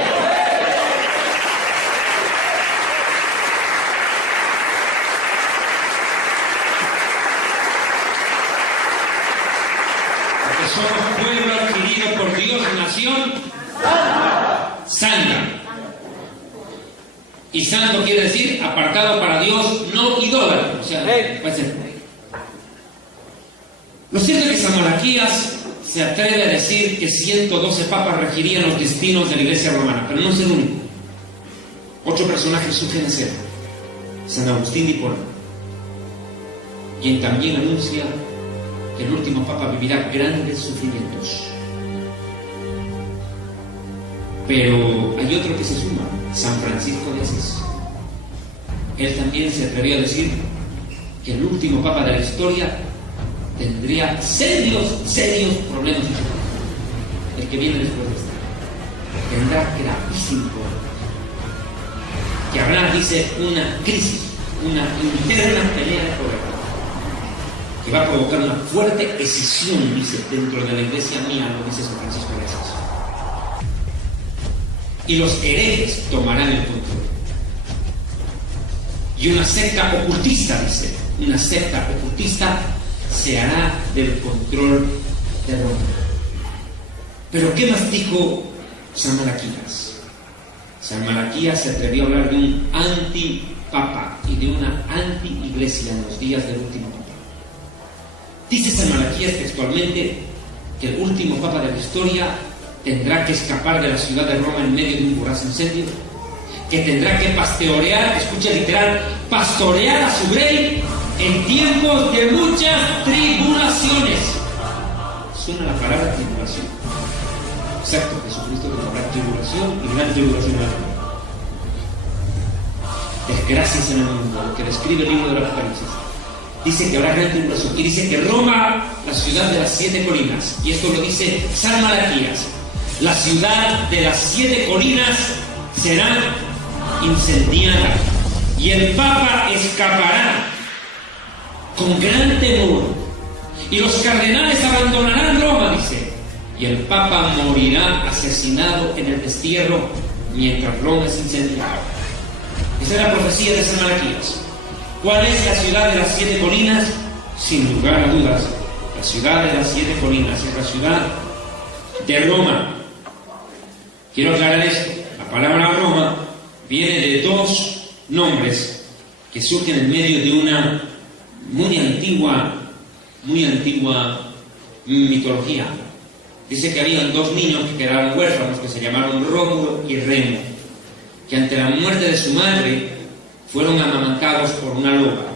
Somos pueblo adquirido por Dios, nación santa. Y santo quiere decir apartado para Dios, no idólatra. O sea, puede ser. Lo cierto es que San Malaquías se atreve a decir que 112 papas regirían los destinos de la Iglesia romana, pero no es el único. Otro personaje surge en escena, San Agustín de Hipona, quien también anuncia que el último papa vivirá grandes sufrimientos. Pero hay otro que se suma, San Francisco de Asís. Él también se atrevió a decir que el último papa de la historia tendría serios problemas. El que viene después de este tendrá gravísimo problema. Que habrá, dice, una crisis, una interna pelea de poder, que va a provocar una fuerte escisión, dice, dentro de la iglesia mía, lo dice San Francisco de Asís. Y los herejes tomarán el control. Y una secta ocultista, dice, una secta ocultista se hará del control de Roma. Pero ¿qué más dijo San Malaquías? San Malaquías se atrevió a hablar de un antipapa y de una anti-iglesia en los días del último papa. Dice San Malaquías textualmente que el último papa de la historia tendrá que escapar de la ciudad de Roma en medio de un voraz incendio, que tendrá que pastorear, escucha literal, pastorear a su rey en tiempos de muchas tribulaciones. Suena la palabra tribulación. Exacto, Jesucristo dijo habrá tribulación y gran tribulación en la vida. Desgracias en el mundo, lo que describe el libro del Apocalipsis. Dice que habrá gran tribulación y dice que Roma, la ciudad de las 7 colinas, y esto lo dice San Malaquías, la ciudad de las 7 colinas será incendiada y el Papa escapará con gran temor y los cardenales abandonarán Roma, dice, y el Papa morirá asesinado en el destierro mientras Roma es incendiada. Esa es la profecía de San Malaquías. ¿Cuál es la ciudad de las 7 colinas? Sin lugar a dudas, la ciudad de las 7 colinas es la ciudad de Roma. Quiero aclarar esto. La palabra Roma viene de 2 nombres que surgen en medio de una muy antigua mitología. Dice que habían 2 niños que quedaron huérfanos, que se llamaron Rómulo y Remo, que ante la muerte de su madre fueron amamantados por una loba.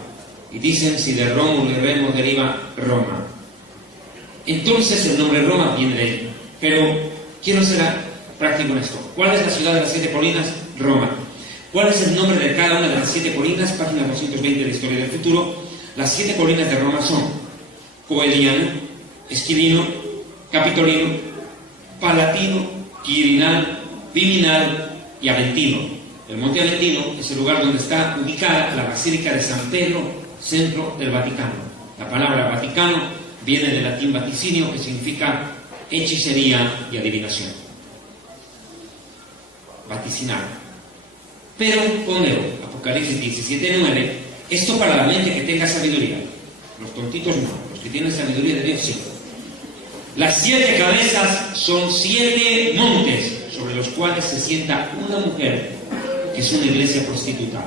Y dicen si de Rómulo y Remo deriva Roma. Entonces el nombre Roma viene de ahí. Pero quiero ser práctico en esto. ¿Cuál es la ciudad de las 7 colinas? Roma. ¿Cuál es el nombre de cada una de las 7 colinas? Página 220 de la Historia del Futuro. Las 7 colinas de Roma son Coeliano, Esquilino, Capitolino, Palatino, Quirinal, Viminal y Aventino. El Monte Aventino es el lugar donde está ubicada la Basílica de San Pedro, centro del Vaticano. La palabra Vaticano viene del latín vaticinio, que significa hechicería y adivinación. Vaticinar. Pero ponelo, Apocalipsis 17:9, esto para la mente que tenga sabiduría. Los tontitos no, los que tienen sabiduría de Dios sí. Las 7 cabezas son 7 montes sobre los cuales se sienta una mujer que es una iglesia prostituta,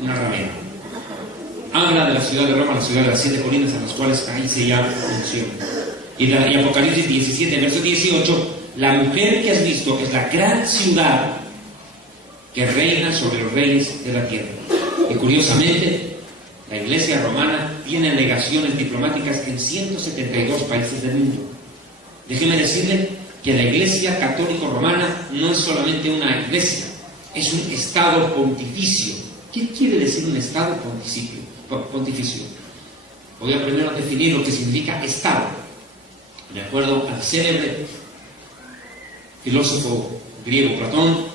una ramera. Habla de la ciudad de Roma, la ciudad de las 7 colinas, a las cuales ahí se llama mención. Y Apocalipsis 17, verso 18, la mujer que has visto es la gran ciudad que reina sobre los reyes de la tierra. Y curiosamente, la iglesia romana tiene legaciones diplomáticas en 172 países del mundo. Déjeme decirle que la iglesia católica romana no es solamente una iglesia, es un estado pontificio. ¿Qué quiere decir un estado pontificio? Voy a primero definir lo que significa estado. De acuerdo al célebre filósofo griego Platón,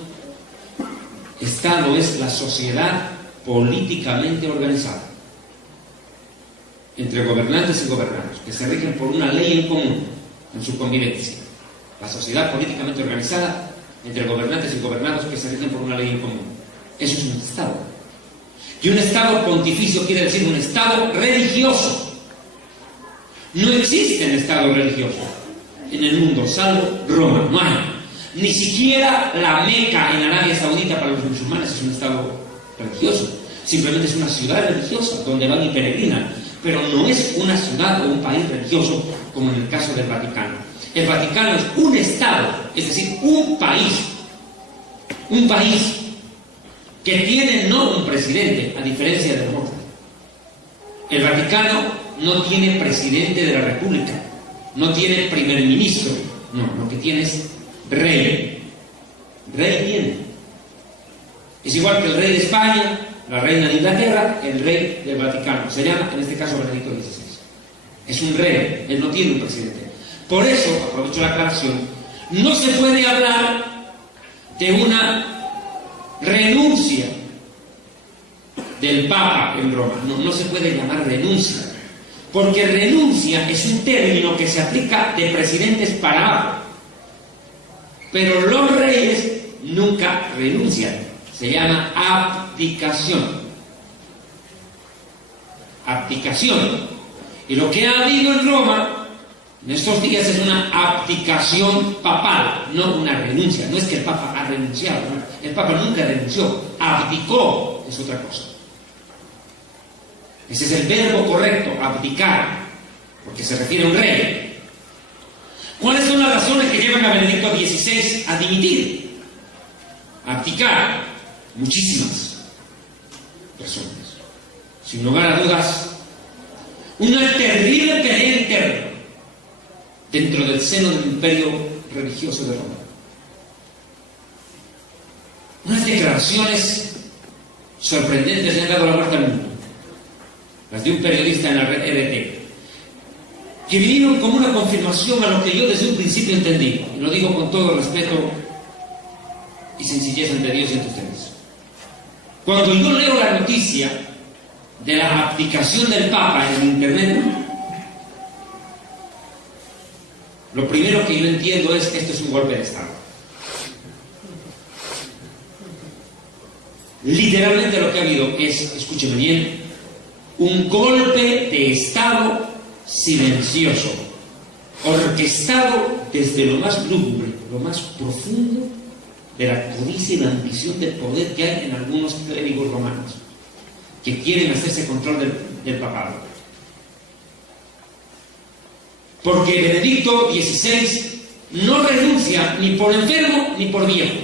Estado es la sociedad políticamente organizada entre gobernantes y gobernados, que se rigen por una ley en común en su convivencia. La sociedad políticamente organizada entre gobernantes y gobernados que se rigen por una ley en común. Eso es un Estado. Y un Estado pontificio quiere decir un Estado religioso. No existen Estados religiosos en el mundo, salvo Roma. No hay. Ni siquiera la Meca en Arabia Saudita para los musulmanes es un Estado religioso. Simplemente es una ciudad religiosa donde van y peregrinan. Pero no es una ciudad o un país religioso como en el caso del Vaticano. El Vaticano es un Estado, es decir, un país que tiene no un presidente, a diferencia de nosotros. El Vaticano no tiene presidente de la República, no tiene primer ministro, no, lo que tiene es rey. Rey tiene. Es igual que el rey de España, la reina de Inglaterra, el rey del Vaticano. Se llama, en este caso, Benedicto XVI. Es un rey, él no tiene un presidente. Por eso, aprovecho la aclaración, no se puede hablar de una renuncia del Papa en Roma. No se puede llamar renuncia, porque renuncia es un término que se aplica de presidentes para abajo. Pero los reyes nunca renuncian. Se llama abdicación. Abdicación. Y lo que ha habido en Roma en estos días es una abdicación papal, no una renuncia. No es que el Papa ha renunciado, ¿no? El Papa nunca renunció, abdicó, es otra cosa. Ese es el verbo correcto, abdicar, porque se refiere a un rey. ¿Cuáles son las razones que llevan a Benedicto XVI a dimitir? A abdicar. Muchísimas razones. Sin lugar a dudas, una terrible pelea interna dentro del seno del imperio religioso de Roma. Unas declaraciones sorprendentes le han dado la vuelta al mundo. Las de un periodista en la RT, que vinieron como una confirmación a lo que yo desde un principio entendí. Y lo digo con todo respeto y sencillez ante Dios y ante ustedes. Cuando yo leo la noticia de la abdicación del Papa en el internet, lo primero que yo entiendo es que esto es un golpe de Estado. Literalmente lo que ha habido es, escúcheme bien, un golpe de Estado silencioso, orquestado desde lo más lúgubre, lo más profundo de la codicia y la ambición de poder que hay en algunos clérigos romanos que quieren hacerse control del papado. Porque Benedicto XVI no renuncia ni por enfermo ni por viejo,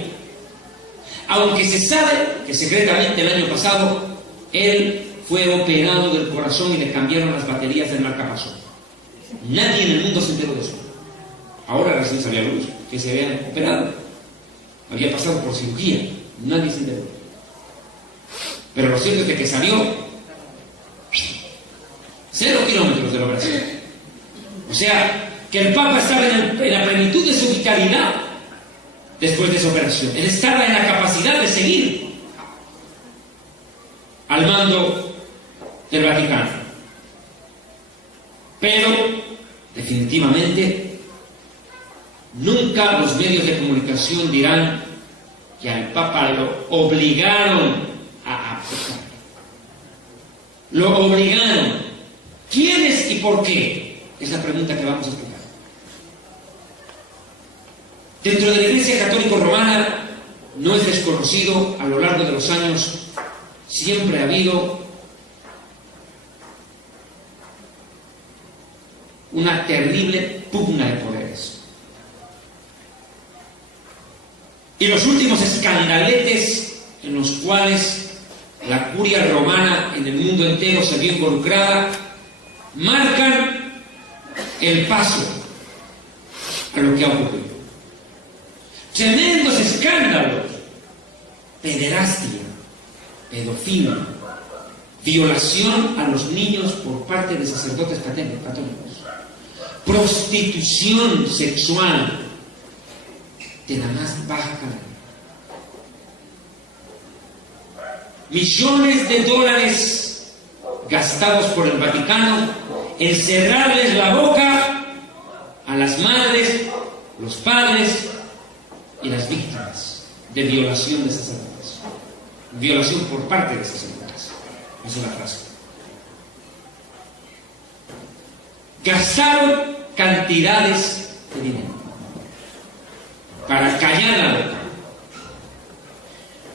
aunque se sabe que secretamente el año pasado él fue operado del corazón y le cambiaron las baterías del marcapaso. Nadie en el mundo se enteró de eso. Ahora recién salió a luz que se había operado. Había pasado por cirugía. Nadie se enteró. Pero lo cierto es que salió 0 kilómetros de la operación. O sea, que el Papa estaba en la plenitud de su vitalidad después de esa operación. Él estaba en la capacidad de seguir al mando del Vaticano. Pero, definitivamente, nunca los medios de comunicación dirán que al Papa lo obligaron a abdicar. Lo obligaron. ¿Quiénes y por qué? Es la pregunta que vamos a explicar. Dentro de la Iglesia Católica Romana no es desconocido, a lo largo de los años siempre ha habido una terrible pugna de poderes. Y los últimos escandaletes en los cuales la curia romana en el mundo entero se vio involucrada marcan el paso a lo que ha ocurrido. Tremendos escándalos: pederastia, pedofilia, violación a los niños por parte de sacerdotes católicos, prostitución sexual de la más baja calidad. Millones de dólares gastados por el Vaticano en cerrarles la boca a las madres, los padres y las víctimas de violación de sacerdotes. Violación por parte de sacerdotes. Es una frase. Gastaron cantidades de dinero para callar la boca.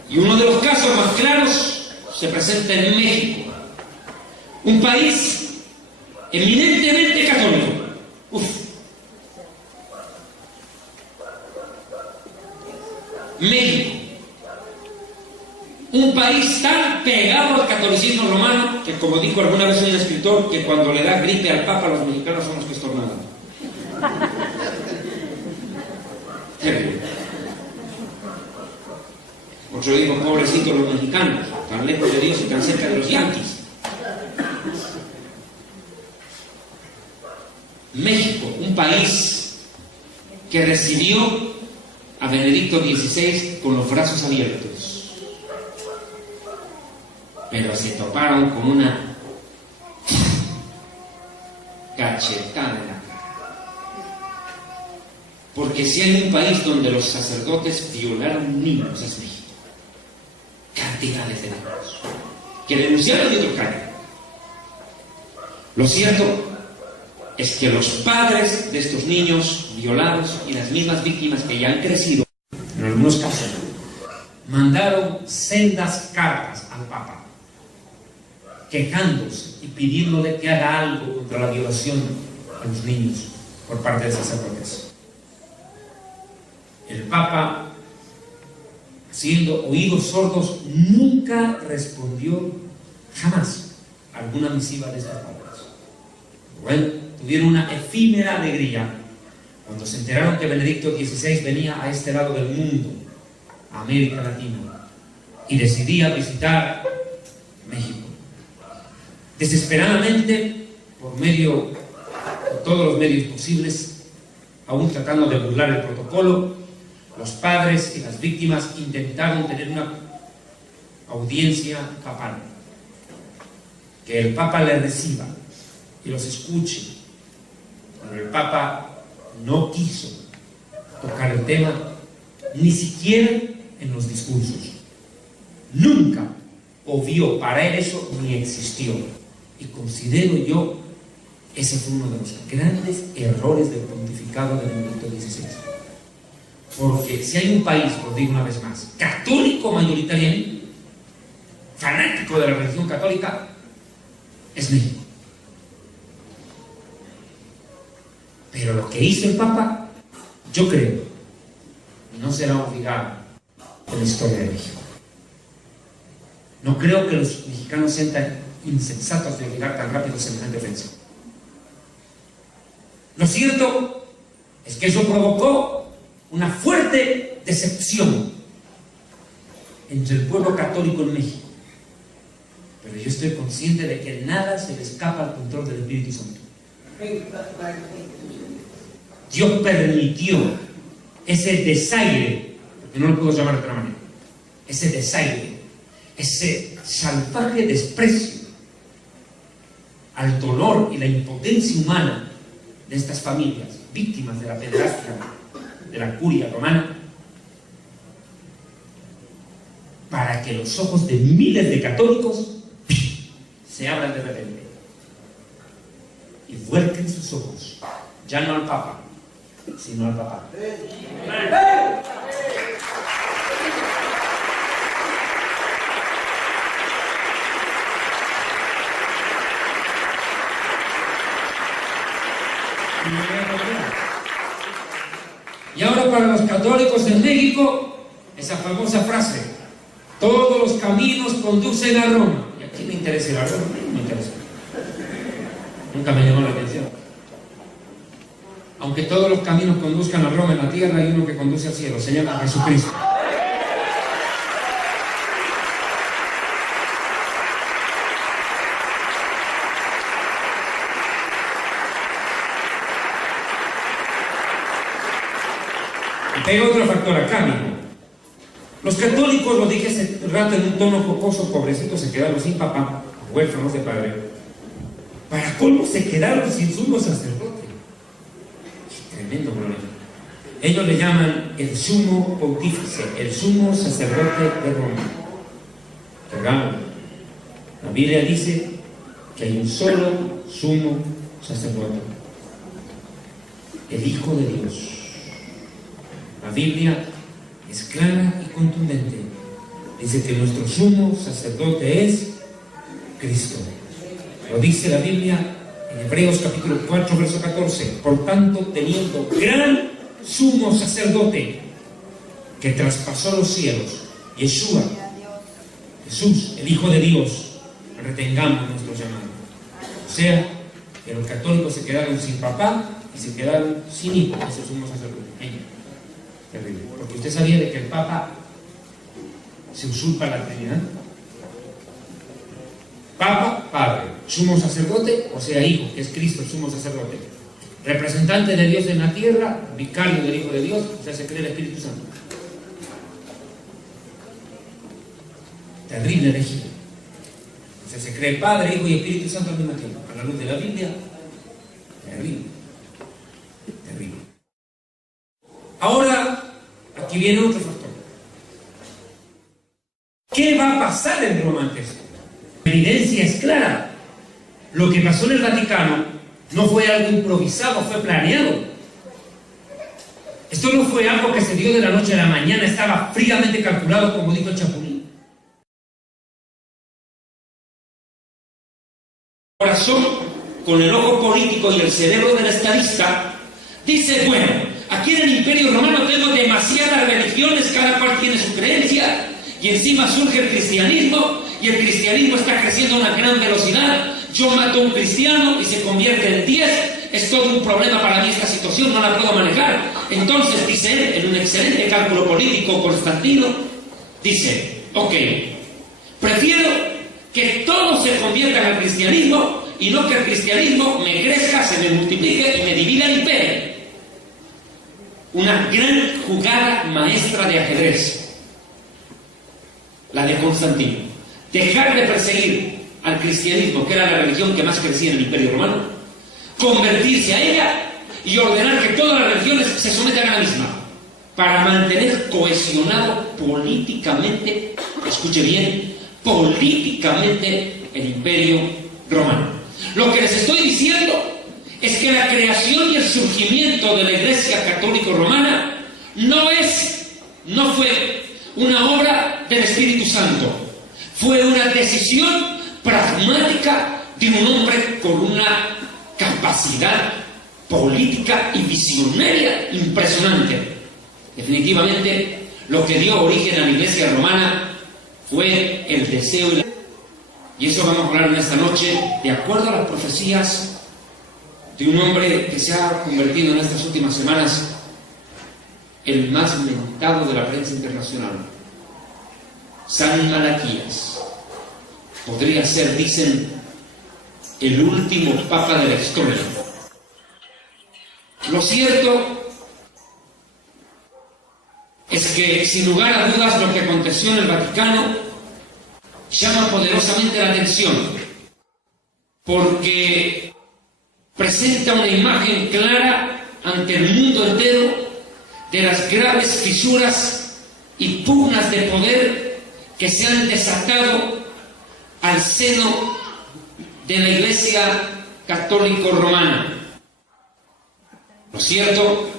Y uno de los casos más claros se presenta en México, un país eminentemente católico. México, un país tan pegado al catolicismo romano que, como dijo alguna vez un escritor, que cuando le da gripe al Papa, los mexicanos son los que estornudan. Terrible. Otro digo, pobrecitos los mexicanos, tan lejos de Dios y tan cerca de los yanquis. México, un país que recibió a Benedicto XVI con los brazos abiertos, pero se toparon con una cachetada en la cara. Porque si hay un país donde los sacerdotes violaron niños, es México. Cantidades de niños que denunciaron y otros callan. Lo cierto es que los padres de estos niños violados y las mismas víctimas que ya han crecido, en algunos casos, mandaron sendas cartas al Papa, quejándose y pidiéndole que haga algo contra la violación a los niños por parte de sacerdotes. El Papa, siendo oídos sordos, nunca respondió jamás a alguna misiva de estas padres. Bueno, tuvieron una efímera alegría cuando se enteraron que Benedicto XVI venía a este lado del mundo, a América Latina, y decidía visitar México. Desesperadamente, por todos los medios posibles, aún tratando de burlar el protocolo, los padres y las víctimas intentaron tener una audiencia papal, que el Papa les reciba y los escuche. Pero el Papa no quiso tocar el tema, ni siquiera en los discursos. Nunca obvió, para él eso ni existió. Y considero yo, ese fue uno de los grandes errores del pontificado de Benedicto XVI. Porque si hay un país, lo digo una vez más, católico mayoritariamente, fanático de la religión católica, es México. Pero lo que hizo el Papa, yo creo, no será olvidado en la historia de México. No creo que los mexicanos sean tan insensatos de olvidar tan rápido semejante ofensa. Lo cierto es que eso provocó una fuerte decepción entre el pueblo católico en México. Pero yo estoy consciente de que nada se le escapa al control del Espíritu Santo. Dios permitió ese desaire, porque no lo puedo llamar de otra manera, ese desaire, ese salvaje desprecio al dolor y la impotencia humana de estas familias, víctimas de la pederastia de la curia romana, para que los ojos de miles de católicos se abran de repente y vuelquen sus ojos, ya no al Papa, sino al Papa. Y ahora para los católicos en México, esa famosa frase: todos los caminos conducen a Roma. ¿Y a quién le interesa ir a Roma? No me interesa. Nunca me llamó la atención. Aunque todos los caminos conduzcan a Roma en la tierra, hay uno que conduce al cielo, se llama Jesucristo. Hay otro factor acá mismo. Los católicos, lo dije hace rato en un tono jocoso, pobrecitos se quedaron sin papá, huérfanos de padre. Para colmo se quedaron sin sumo sacerdote. Qué tremendo problema. Ellos le llaman el sumo pontífice, el sumo sacerdote de Roma. Perdón. La Biblia dice que hay un solo sumo sacerdote, el Hijo de Dios. La Biblia es clara y contundente. Dice que nuestro sumo sacerdote es Cristo. Lo dice la Biblia en Hebreos capítulo 4, verso 14. Por tanto, teniendo gran sumo sacerdote que traspasó los cielos, Yeshua, Jesús, el Hijo de Dios, retengamos nuestro llamado. O sea, que los católicos se quedaron sin papá y se quedaron sin hijo, ese sumo sacerdote. Terrible. Porque usted sabía de que el Papa se usurpa la Trinidad. Papa, Padre, sumo sacerdote, o sea, Hijo, que es Cristo, el sumo sacerdote. Representante de Dios en la tierra, vicario del Hijo de Dios, o sea, se cree el Espíritu Santo. Terrible herejía. O sea, se cree Padre, Hijo y Espíritu Santo al mismo tiempo. A la luz de la Biblia, terrible. Terrible. Ahora, aquí viene otro factor. ¿Qué va a pasar en Roma antes? La evidencia es clara. Lo que pasó en el Vaticano no fue algo improvisado, fue planeado. Esto no fue algo que se dio de la noche a la mañana, estaba fríamente calculado, como dijo el Chapulín. El corazón, con el ojo político y el cerebro del estadista, dice, bueno, aquí en el Imperio Romano tengo demasiadas religiones, cada cual tiene su creencia, y encima surge el cristianismo, y el cristianismo está creciendo a una gran velocidad. Yo mato a un cristiano y se convierte en 10, es todo un problema para mí esta situación, no la puedo manejar. Entonces, dice él, en un excelente cálculo político, Constantino, dice, ok, prefiero que todos se conviertan al cristianismo y no que el cristianismo me crezca, se me multiplique y me divida el imperio. Una gran jugada maestra de ajedrez, la de Constantino. Dejar de perseguir al cristianismo, que era la religión que más crecía en el Imperio Romano, convertirse a ella y ordenar que todas las religiones se sometan a la misma, para mantener cohesionado políticamente, escuche bien, políticamente el Imperio Romano. Lo que les estoy diciendo es que la creación y el surgimiento de la Iglesia Católica Romana no fue una obra del Espíritu Santo, fue una decisión pragmática de un hombre con una capacidad política y visionaria impresionante. Definitivamente, lo que dio origen a la Iglesia Romana fue el deseo y eso vamos a hablar en esta noche, de acuerdo a las profecías de un hombre que se ha convertido en estas últimas semanas el más mentado de la prensa internacional, San Malaquías. Podría ser, dicen, el último papa de la historia. Lo cierto es que, sin lugar a dudas, lo que aconteció en el Vaticano llama poderosamente la atención, porque presenta una imagen clara ante el mundo entero de las graves fisuras y pugnas de poder que se han desatado al seno de la Iglesia Católica Romana. Lo cierto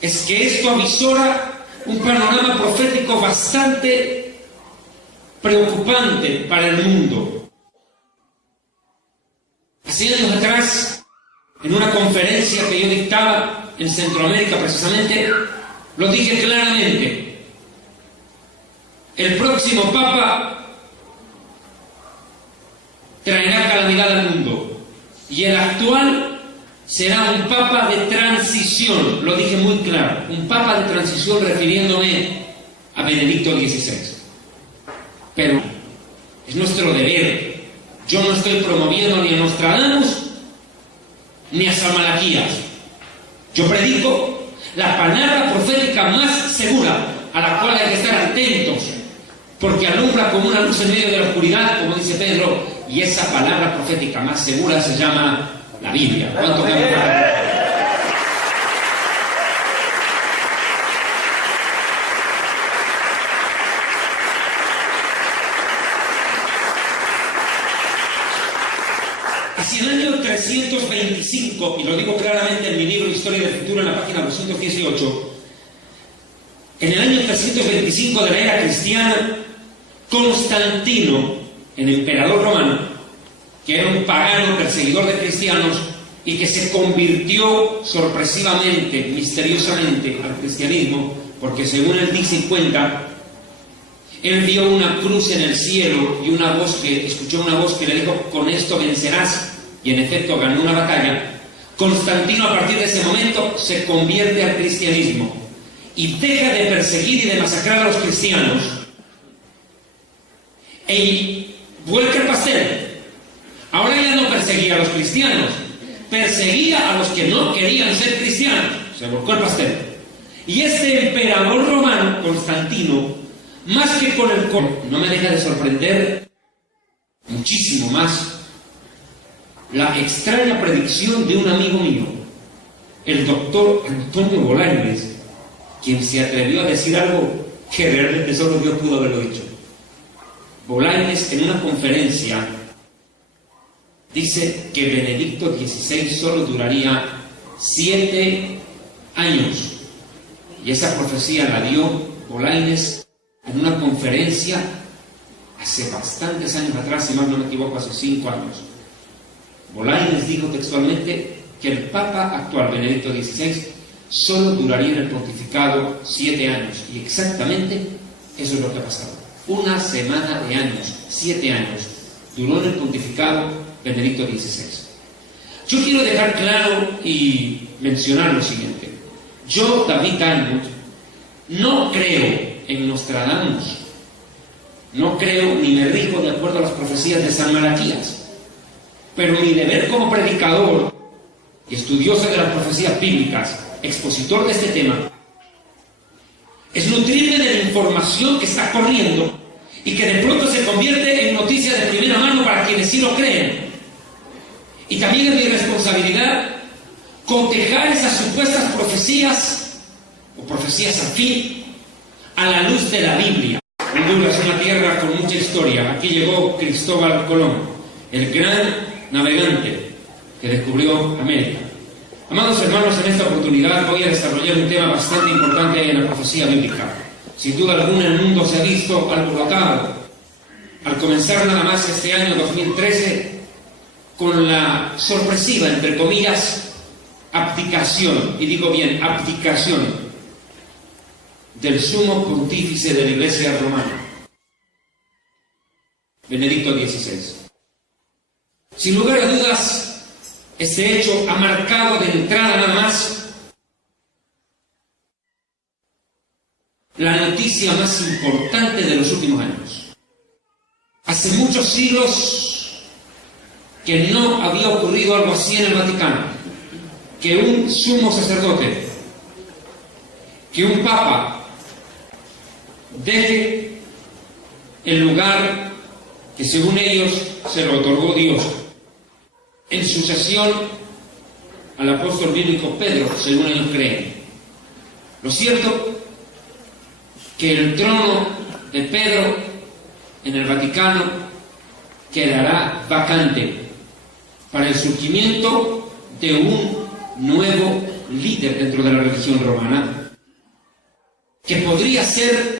es que esto avisora un panorama profético bastante preocupante para el mundo. Hace años atrás, en una conferencia que yo dictaba en Centroamérica precisamente, lo dije claramente: el próximo Papa traerá calamidad al mundo y el actual será un Papa de transición. Lo dije muy claro, un Papa de transición, refiriéndome a Benedicto XVI. Pero es nuestro deber. Yo no estoy promoviendo ni a Nostradamus ni a San Malaquías. Yo predico la palabra profética más segura, a la cual hay que estar atentos, porque alumbra como una luz en medio de la oscuridad, como dice Pedro, y esa palabra profética más segura se llama la Biblia. ¿Cuánto campo para ti? Hacia el año 325, y lo digo claramente en mi libro Historia del Futuro, en la página 218, en el año 325 de la era cristiana, Constantino, el emperador romano, que era un pagano perseguidor de cristianos y que se convirtió sorpresivamente, misteriosamente al cristianismo, porque según él dice y cuenta, él vio una cruz en el cielo y escuchó una voz que le dijo: con esto vencerás, y en efecto ganó una batalla. Constantino, a partir de ese momento, se convierte al cristianismo y deja de perseguir y de masacrar a los cristianos y vuelca el pastel. Ahora ya no perseguía a los cristianos, perseguía a los que no querían ser cristianos. Se volcó el pastel. Y este emperador romano, Constantino, más que con el no me deja de sorprender muchísimo más la extraña predicción de un amigo mío, el doctor Antonio Bolañes, quien se atrevió a decir algo que realmente solo Dios pudo haberlo dicho. Bolañes, en una conferencia, dice que Benedicto XVI solo duraría 7 años. Y esa profecía la dio Bolañes en una conferencia hace bastantes años atrás, si mal no me equivoco, hace 5 años. Bolañes dijo textualmente que el Papa actual, Benedicto XVI, solo duraría en el pontificado 7 años. Y exactamente eso es lo que ha pasado. Una semana de años, 7 años, duró en el pontificado Benedicto XVI. Yo quiero dejar claro y mencionar lo siguiente. Yo, David Diamond, no creo en Nostradamus, no creo ni me rijo de acuerdo a las profecías de San Malaquías, pero mi deber como predicador y estudioso de las profecías bíblicas, expositor de este tema, es nutrirme de la información que está corriendo y que de pronto se convierte en noticia de primera mano para quienes sí lo creen. Y también es mi responsabilidad cotejar esas supuestas profecías o profecías afín a la luz de la Biblia. Honduras es una tierra con mucha historia. Aquí llegó Cristóbal Colón, el gran navegante que descubrió América. Amados hermanos, en esta oportunidad voy a desarrollar un tema bastante importante en la profecía bíblica. Sin duda alguna el mundo se ha visto alborotado al comenzar nada más este año 2013 con la sorpresiva, entre comillas, abdicación, y digo bien, abdicación del sumo pontífice de la Iglesia romana, Benedicto XVI. Sin lugar a dudas, este hecho ha marcado de entrada nada más la noticia más importante de los últimos años. Hace muchos siglos que no había ocurrido algo así en el Vaticano, que un sumo sacerdote, que un papa deje el lugar que según ellos se lo otorgó Dios en sucesión al apóstol bíblico Pedro, según ellos creen. Lo cierto que el trono de Pedro en el Vaticano quedará vacante para el surgimiento de un nuevo líder dentro de la religión romana, que podría ser